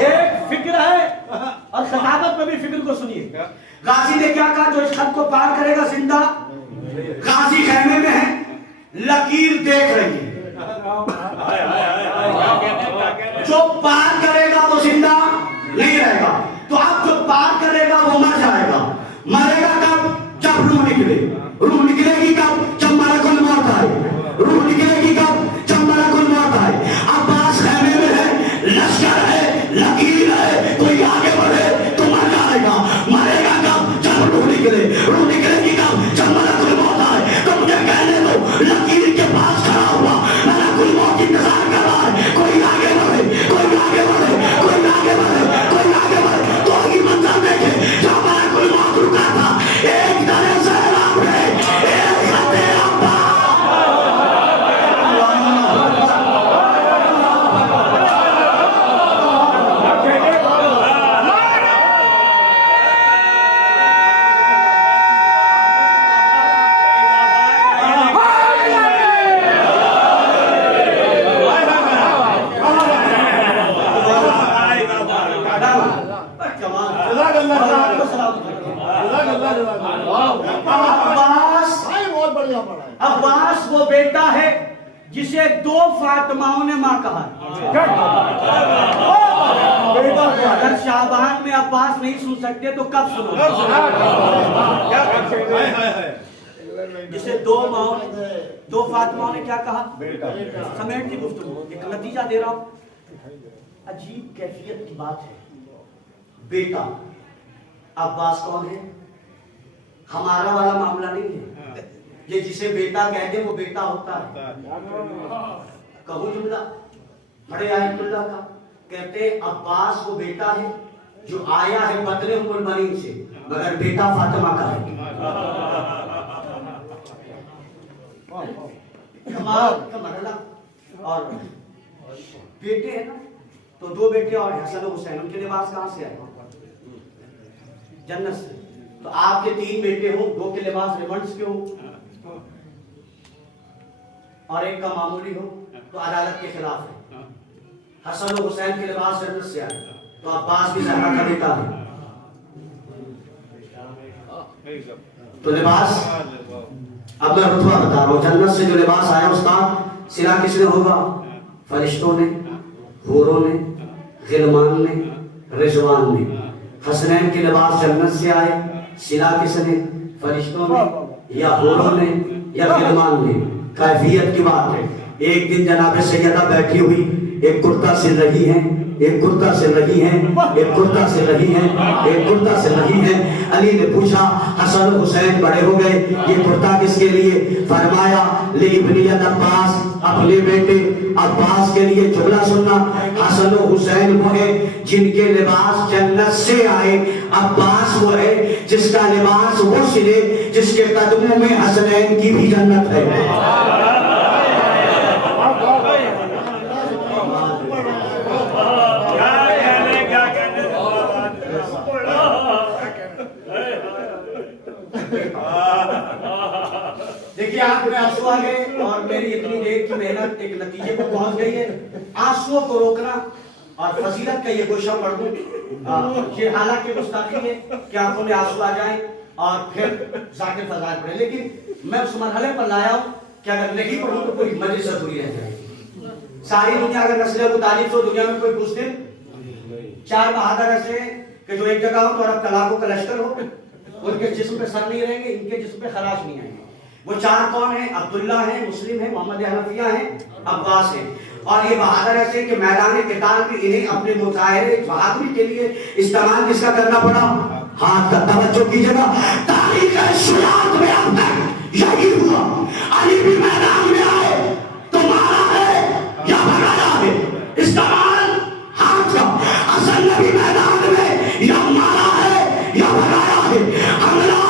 एक फिक्र है और खिताबत में भी फिक्र को सुनिए। गाजी ने क्या कहा? जो इस खत को पार करेगा जिंदा। गाजी खेमे में है, लकीर देख रही है। जो पार करेगा वो जिंदा नहीं रहेगा। तो अब जो पार करेगा वो मर जाएगा। मरेगा कब? जब रूह निकले। रूह निकलेगी कब? जब मलकुल मौत आए। रूह निकलेगी कब? जब मलकुल मौत आए। अब्बास खेमे में है, लश्कर है, लकीर है, कोई आगे बढ़े तो मर जाएगा। मरेगा कब? जब रूह निकले। रूह निकलेगी कब? जब मलकुल मौत आए। तो मुझे कहने दो, लकीर के पास खड़ा हुआ मलकुल मौत इंतजार कर रहा है। कोई आगे बढ़े, कोई आगे बढ़े, कोई आगे बढ़े, कोई आगे बढ़े तो ही मंजर देखे। जब मलकुल मौत रुका था, एक तरह से अब्बास वो बेटा है जिसे 2 फातिमाओं ने मां कहा। अगर शाबान में अब्बास नहीं सुन सकते तो कब सुनो? जिसे 2 फातिमाओं ने क्या कहा? समेट की गुफ्तगू, एक नतीजा दे रहा हूं। अजीब कैफियत की बात है। बेटा अब्बास कौन है? हमारा वाला मामला नहीं है। ये जिसे बेटा कहते वो बेटा होता है। कहूं जुमला बड़े आयतुल्लाह का, कहते अब्बास वो बेटा है जो आया है बदले उम्मुल बनीन से, मगर बेटा फातिमा का है। कमाल का मरना। और बेटे हैं ना, तो 2 बेटे और हसन और हुसैन, उनके लिबास कहां से आए? जन्नत से। तो आपके 3 बेटे हो, 2 के लिबास रिवंड्स के हो और एक का मामूली हो तो अदालत के खिलाफ है। हसन और हुसैन के लिबास जन्नत से आए तो अब्बास भी ज़हरा का बेटा है। तो लिबास, अब मैं रुतबा बता रहा हूं। जन्नत से जो लिबास आया उसका सिला किसने होगा? फरिश्तों ने। हूरों ने, गिलमान ने, रिजवान ने। हसनैन के लिबास जन्नत से आए, सिला किसने? फरिश्तों ने या हूरों ने या गिलमान ने? कैफियत की बात है। एक दिन जनाब सैयदा बैठी हुई, एक कुर्ता सिल रही है, एक कुर्ता सिल रही है, एक कुर्ता सिल रही है, एक कुर्ता सिल रही है। अली ने पूछा, हसन हुसैन बड़े हो गए, ये कुर्ता किसके लिए? फरमाया, लिब्नियत अब्बास, अपने बेटे अब्बास के लिए। जुमला सुनना, हसन हुसैन वो है जिनके लिबास जन्नत से आए, अब्बास वो है जिसका लिबास वो सिले जिसके कदमों में हसनैन की भी जन्नत है। देखिए आंख में आंसू आ गए और मेरी इतनी देर की मेहनत एक नतीजे पर पहुंच गई है। आंसुओं को रोकना और फजीलत का ये गोशा पढ़ दूं, ये हालांकि गुस्ताखी है कि आंखों में आंसू आ जाए और फिर जाकिर फजाइल पढ़े, लेकिन मैं उस मरहले पर लाया हूं कि अगर नहीं पढ़ूं तो पूरी मजलिस अधूरी रह जाएगी। सारी दुनिया अगर नस्ल अबू तालिब तो दुनिया में कोई मुस्लिम चार बहादुर ऐसे हैं कि जो एक जगह हो तो अरब तलाकों का लश्कर हो, उनके जिस्म पे सर नहीं रहेंगे, इनके जिस्म पे खराश नहीं आएंगे। वो चार कौन है? अब्दुल्ला है, मुस्लिम है, मोहम्मद हनफिया है, अब्बास है। और ये बहादुर ऐसे कि मैदान किताल में इन्हें अपने मुजाहिरे बहादुरी के लिए इस्तेमाल किसका करना पड़ा? हाथ का। तवज्जो कीजिएगा, तारीख शुरुआत में अब तक यही हुआ। अली भी मैदान में आए तो मारा है या भगाया है? इस्तेमाल हाथ का। हसन ने भी मैदान में या मारा है या भगाया है? हमला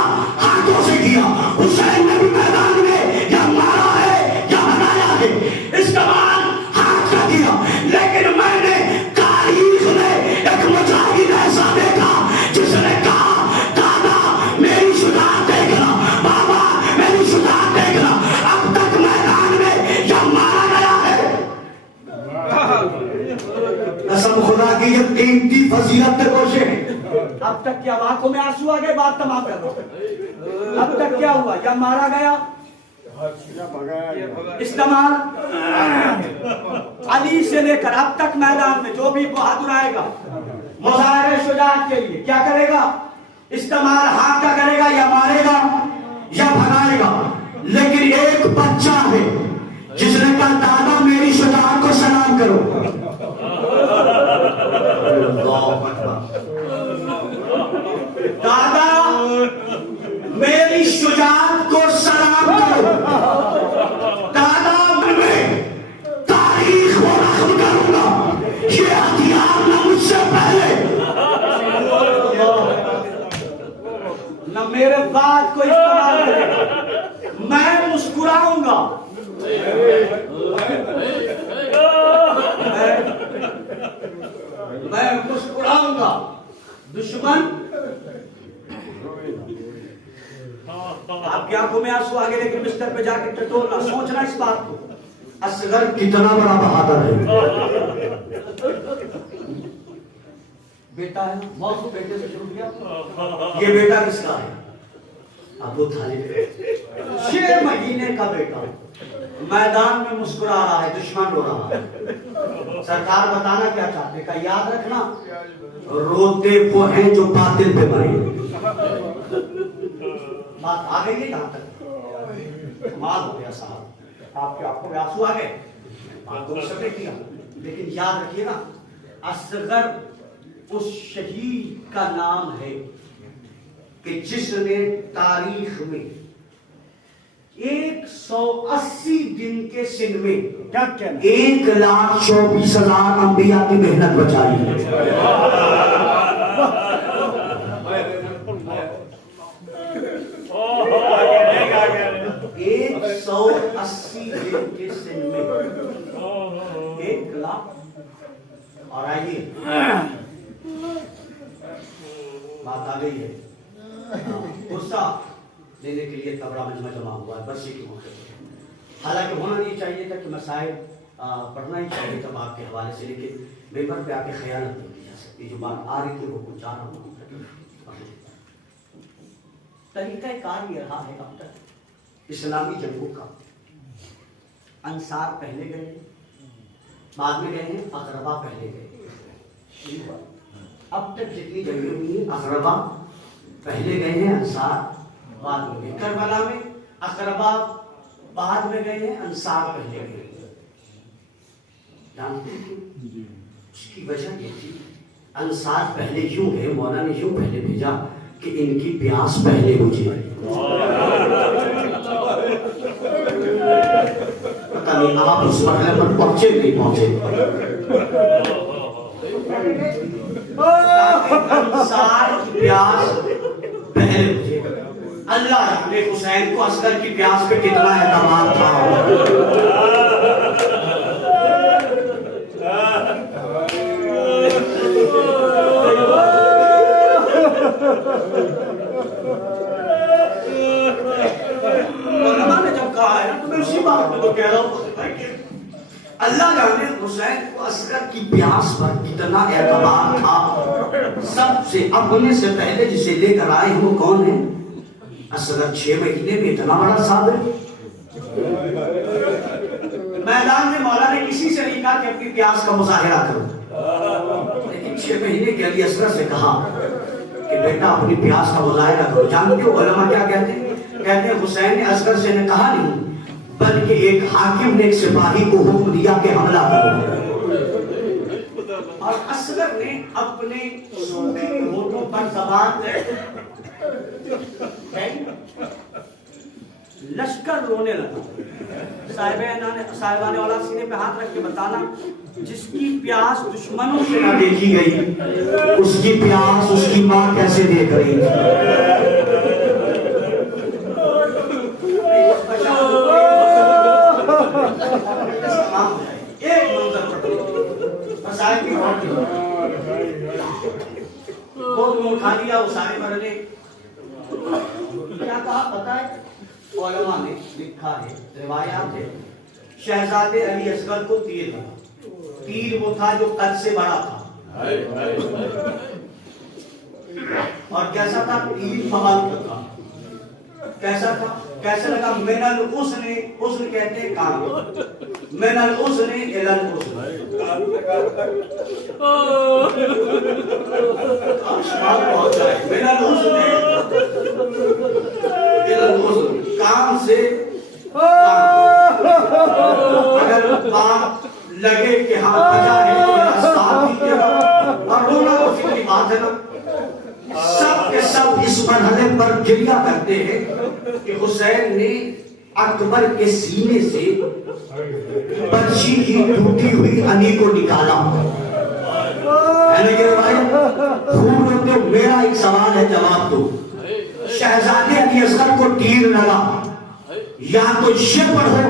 हाथों से किया। हुसैन ने भी मैदान में या मारा है या भगाया है? इस्तेमाल हाथ का किया। लेकिन मैंने तारीख में एक मुजाहिद ऐसा देखा जिसने कहा, दादा मेरी शुजाअत देखना, बाबा मेरी शुजाअत देखना। अब तक मैदान में या मारा गया है। कसम खुदा की ये कीमती फजीलत के गोशे हैं। अब तक क्या आंखों में आंसू आ गए? बात तमाम कर दो। अब तक क्या हुआ? या मारा गया, इस्तेमाल अली से लेकर अब तक मैदान में जो भी बहादुर आएगा मुजाहिरे शुजाअत के लिए क्या करेगा? इस्तेमाल हाथ का करेगा, या मारेगा या भगाएगा। लेकिन एक बच्चा है जिसने कहा, दादा मेरी शुजाअत को सलाम करो। दादा मेरी शुजाअत को सलाम करो। दादा मैं तारीख को रख्म करूंगा। ये हथियार न मुझसे पहले न मेरे बाद को इस्तेमाल करेगा। मैं मुस्कुराऊंगा, मैं मुस्कुराऊंगा। दुश्मन आपकी आंखों में आंसू आ गए, लेकिन बिस्तर पे जाके टटोलना, सोचना इस बात को, असगर कितना बड़ा बहादुर है। बेटा है ना, मौजूद बेटे से शुरू किया। ये बेटा किसका है? अबू तालिब। 6 महीने का बेटा मैदान में मुस्कुरा रहा है, दुश्मन रो रहा है। सरकार बताना क्या चाहते का याद रखना, रोते वो हैं जो बातिल पे मरे। बात आ गई है यहाँ तक? कमाल हो गया साहब, आपके आंखों में आंसू आ गए, बात तो सबने किया। लेकिन याद रखिए ना, असगर उस शहीद का नाम है कि जिसने तारीख में 180 दिन के सिन में क्या 1,24,000 अंबिया की मेहनत बचाई है। 180 दिन के सिन में 1 लाख। और आइए बात आ गई है, गुस्सा देने के लिए तबला मजमा जमा हुआ है बरसी के मौके पर। हालांकि होना नहीं चाहिए था कि मसाइल पढ़ना ही चाहिए था बाप के हवाले से, लेकिन पेपर पे आके ख्यानत नहीं की जा सकती। जो बात आ रही थी वो कुछ जा रहा हूँ। तरीका कार ये रहा है अब तक इस्लामी जंगों का। अंसार पहले गए, बाद में गए हैं, अकरबा पहले गए। अब तक जितनी जंगें हुई हैं, अकरबा पहले गए हैं, अंसार बाद में गए। करबला में अकरबा बाद में गए हैं, अंसार पहले गए। जानते हैं क्यों? उसकी वजह ये थी, अंसार पहले क्यों गए, मौला ने क्यों पहले भेजा कि इनकी प्यास पहले बुझे। पता नहीं आप उस मरहले पर पहुंचे नहीं पहुंचे। अंसार की प्यास पहले बुझे। अल्लाह ने हुसैन को असगर की प्यास पे कितना एतमाद था। तो कह रहा हूं अल्लाह जाने हुसैन को असगर की प्यास पर कितना एतबार था। सबसे अपने से पहले जिसे लेकर आए वो कौन है? असगर 6 महीने में इतना बड़ा साबिर। मैदान में मौला ने किसी से नहीं कहा कि अपनी प्यास का मुजाहिरा करो, लेकिन 6 महीने के लिए असगर से कहा कि बेटा अपनी प्यास का मुजाहिरा करो। जानते हो उलमा क्या कहते हैं? कहते हैं हुसैन ने असगर से ने कहा नहीं, बल्कि एक हाकिम ने एक सिपाही को हुक्म दिया कि हमला करो, और असगर ने अपने सूखे होठों पर ज़बान लश्कर रोने लगा। साहिबाने वाला सीने पे हाथ रख के बताना, जिसकी प्यास दुश्मनों से न देखी गई, उसकी प्यास उसकी माँ कैसे देख रही थी। एक मंजर को उठा लिया, वो सारे मरने क्या कहा पता है? उलमा ने लिखा है, रिवायात है, शहजादे अली असगर को तीर लगा। तीर वो था जो कद से बड़ा था, और कैसा था? तीर फवाल का था। कैसा था? कैसे लगा? मिनल उसने, उसने कहते हैं काम, मिनल उसने इलल उसने। मिनल उसने इलल उसने, काम से अगर बात लगे कि हाँ बजा है तो साथ दीजिए, और रोना तो फिक्री बात है ना। सब के सब इस मरहले पर गिरिया करते हैं कि हुसैन ने अकबर के सीने से पर्ची की टूटी हुई अनी को निकाला। तो मेरा एक सवाल है, जवाब दो। शहजादे अली असगर को तीर लगा, या तो ये पढ़ो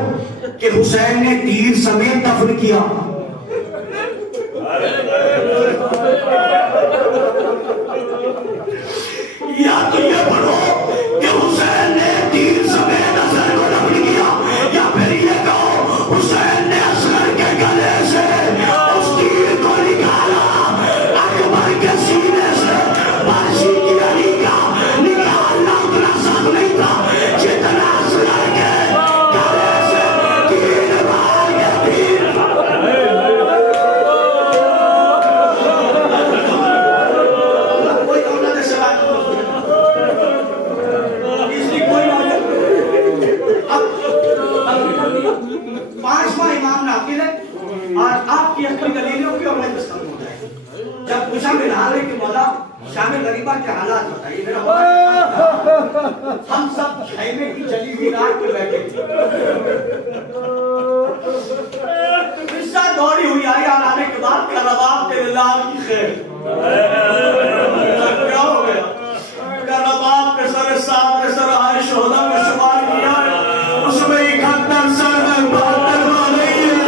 कि हुसैन ने तीर समेत दफन किया, या तो ये पढ़ो कि हुसैन ने तीर समेत असगर को दफन किया, या फिर ये कहो हुसैन ने असगर के गले से उस तीर को निकाला, अकबर के सीने से पर्ची की अली का निकालना उतना आसान नहीं था जितना असगर के गले से तीर मार के तीर। और आपकी अपनी दलीलों की और खत्म हो जाएगी। जब पूछा में नहाने के मौला शामिल गरीबा के हालात बताइए मेरा, हम सब खेमे की जली हुई रात पे बैठे थे, किस्सा दौड़ी हुई आई, और आने के बाद करबाब तेरे लाल की खैर क्या हो गया? करबाब के सर साथ के सर आए शोहदा में शुमार किया, उसमें 71 सर में बात करवा नहीं है।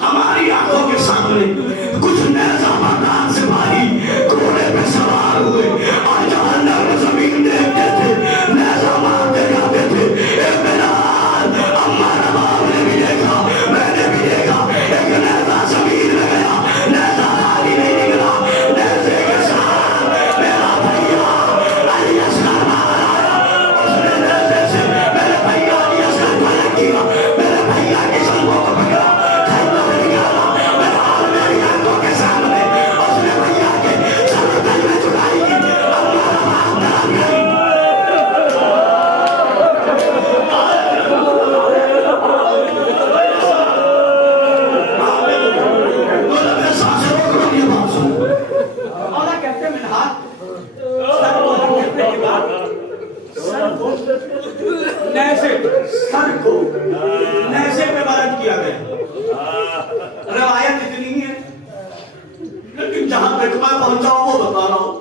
हमारी आंखों के सामने कुछ नैज़ाबादान से भाई घोड़े पे सवार हुए और जहां जमीन देखते थे, नैज़ा मारते कहते हैं मिनहाज सर को रखने के बाद सर को नैसे पे बरत किया गया। रवायत इतनी है, लेकिन जहां तक मैं पहुंचा वो बता रहा हूं।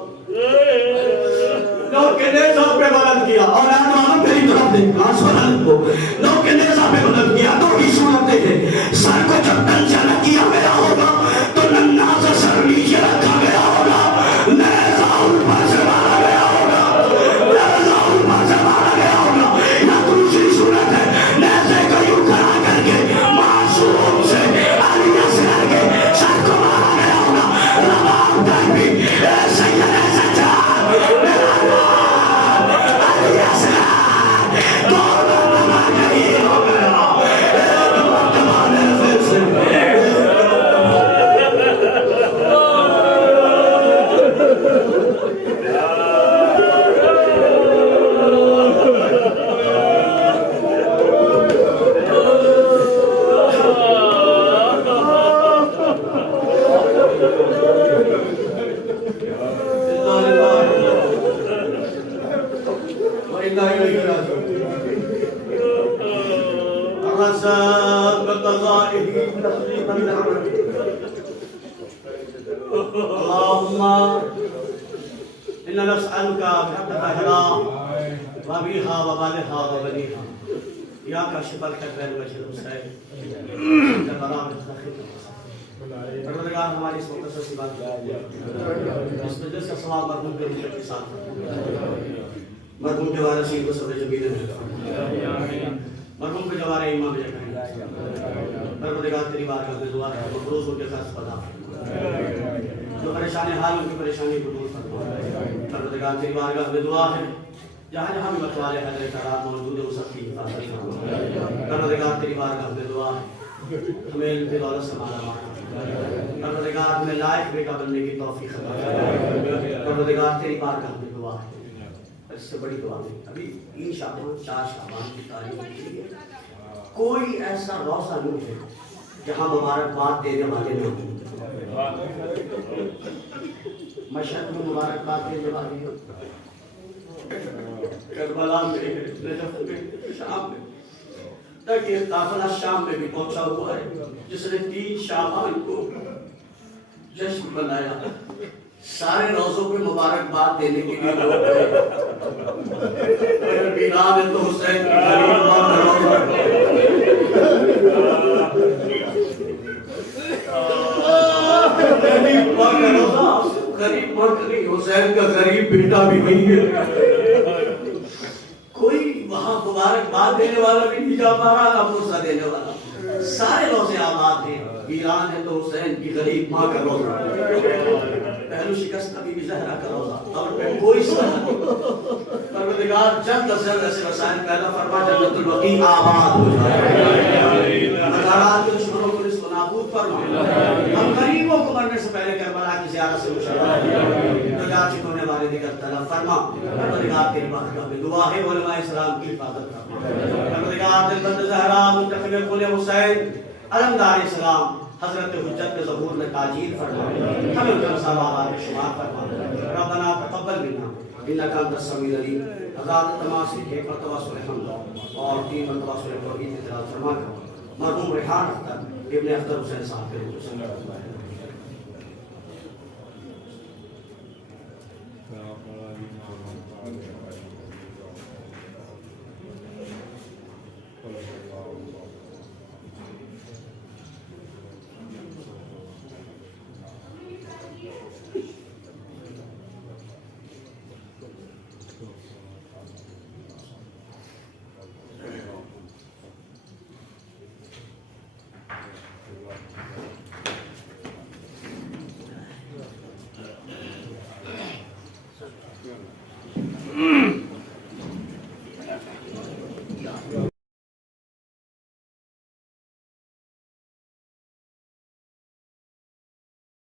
लोग कहते हैं सर पे बरत किया और आसमान मेरी तरफ देखा, आसमान को लोग कहते हैं सर पे बरत किया तो ही सुनते हैं। सर को जब तक जला किया गया होगा तो नन्ना सा सर नीचे रखा गया होगा, नैज़ा ऊपर से मारा गया होगा, नैज़ा ऊपर से मारा गया होगा। या दूसरी सूरत है नैज़े को यूं खड़ा करके मासूम से अलिया से करके सर को मारा गया होगा। रवाब भी सैयद सच्चा मेरा अलिया से तो मारा नहीं हो गया। हमारी सोच से बात इस वजह से सवाल मरहूम के रूप के साथ मरहूम के वारिस को सब जमीन है, मरहूम के जवारे इमाम जगह परवरदिगार तेरी बारगाह में दुआ है मखलूक उनके साथ पता जो परेशानी हाल उनकी परेशानी को दूर फरमा। परवरदिगार तेरी बारगाह में दुआ है जहाँ जहाँ भी मतवाले हजर करार मौजूद है वो सबकी हिफाजत फरमा। परवरदिगार तेरी बारगाह में दुआ है हमें इनके दौलत से माला मार, परवरदिगार में लायक बेटा बनने की तौफीक अता फरमा। परवरदिगार तेरी बारगाह में दुआ है, इससे बड़ी दुआ नहीं। अभी 3 शाबान 4 शाबान की तारीख होती है, कोई ऐसा रोज़ा नहीं है जहाँ मुबारकबाद देने वाले न हों। मशहद में मुबारकबाद देने वाले हो, करबला में, नजफ में, शाम में, तक ये काफिला शाम में भी पहुंचा हुआ है जिसने 3 शाबान को जश्न बनाया। सारे रोज़ों पे मुबारकबाद देने के लिए लोग हैं। वीरान है तो हुसैन की गरीब मां का रोज़ा, गरीब मां का रोज़ा, गरीब मां का नहीं, हुसैन का गरीब बेटा भी वही है। कोई वहां मुबारकबाद देने वाला भी नहीं जा पा रहा, ना पुरसा देने वाला। सारे रोज़े आबाद हैं। वीरान है तो हुसैन की गरीब मां का रोज़ा, पहलू शिकस्त नबी की ज़हरा का रोज़ा, और पे कोई सवाल नहीं। परवरदिगार जल्द से जल्द ऐसे वसाइल पैदा फरमा, जन्नतुल बकी आबाद हो जाए, मज़ारात के दुश्मनों को इसको नाबूद फरमा। हम गरीबों को मरने से पहले करबला की ज़ियारत से मुशर्रफ तो जा होने वाले दिगर तलब फरमा। परवरदिगार तेरी बारगाह में दुआ है उलमाए इस्लाम की हिफाजत फरमा। परवरदिगार दिलबंद ज़हरा मुंतखब कुल हुसैन अलमदार इस्लाम हज़रत हुज्जत के ज़हूर में ताजील फरमा, हमें उनके मसावाहात में शुमार फरमा। रब्बना तक़ब्बल मिन्ना इन्नका अंतस समीउल अलीम। हज़ार तमासी के तवस्सुल हमद और 3 तवस्सुल तौहीद की तिलावत फरमा कर मरहूम रेहान अख्तर इब्ने अख्तर हुसैन साहब के रूह से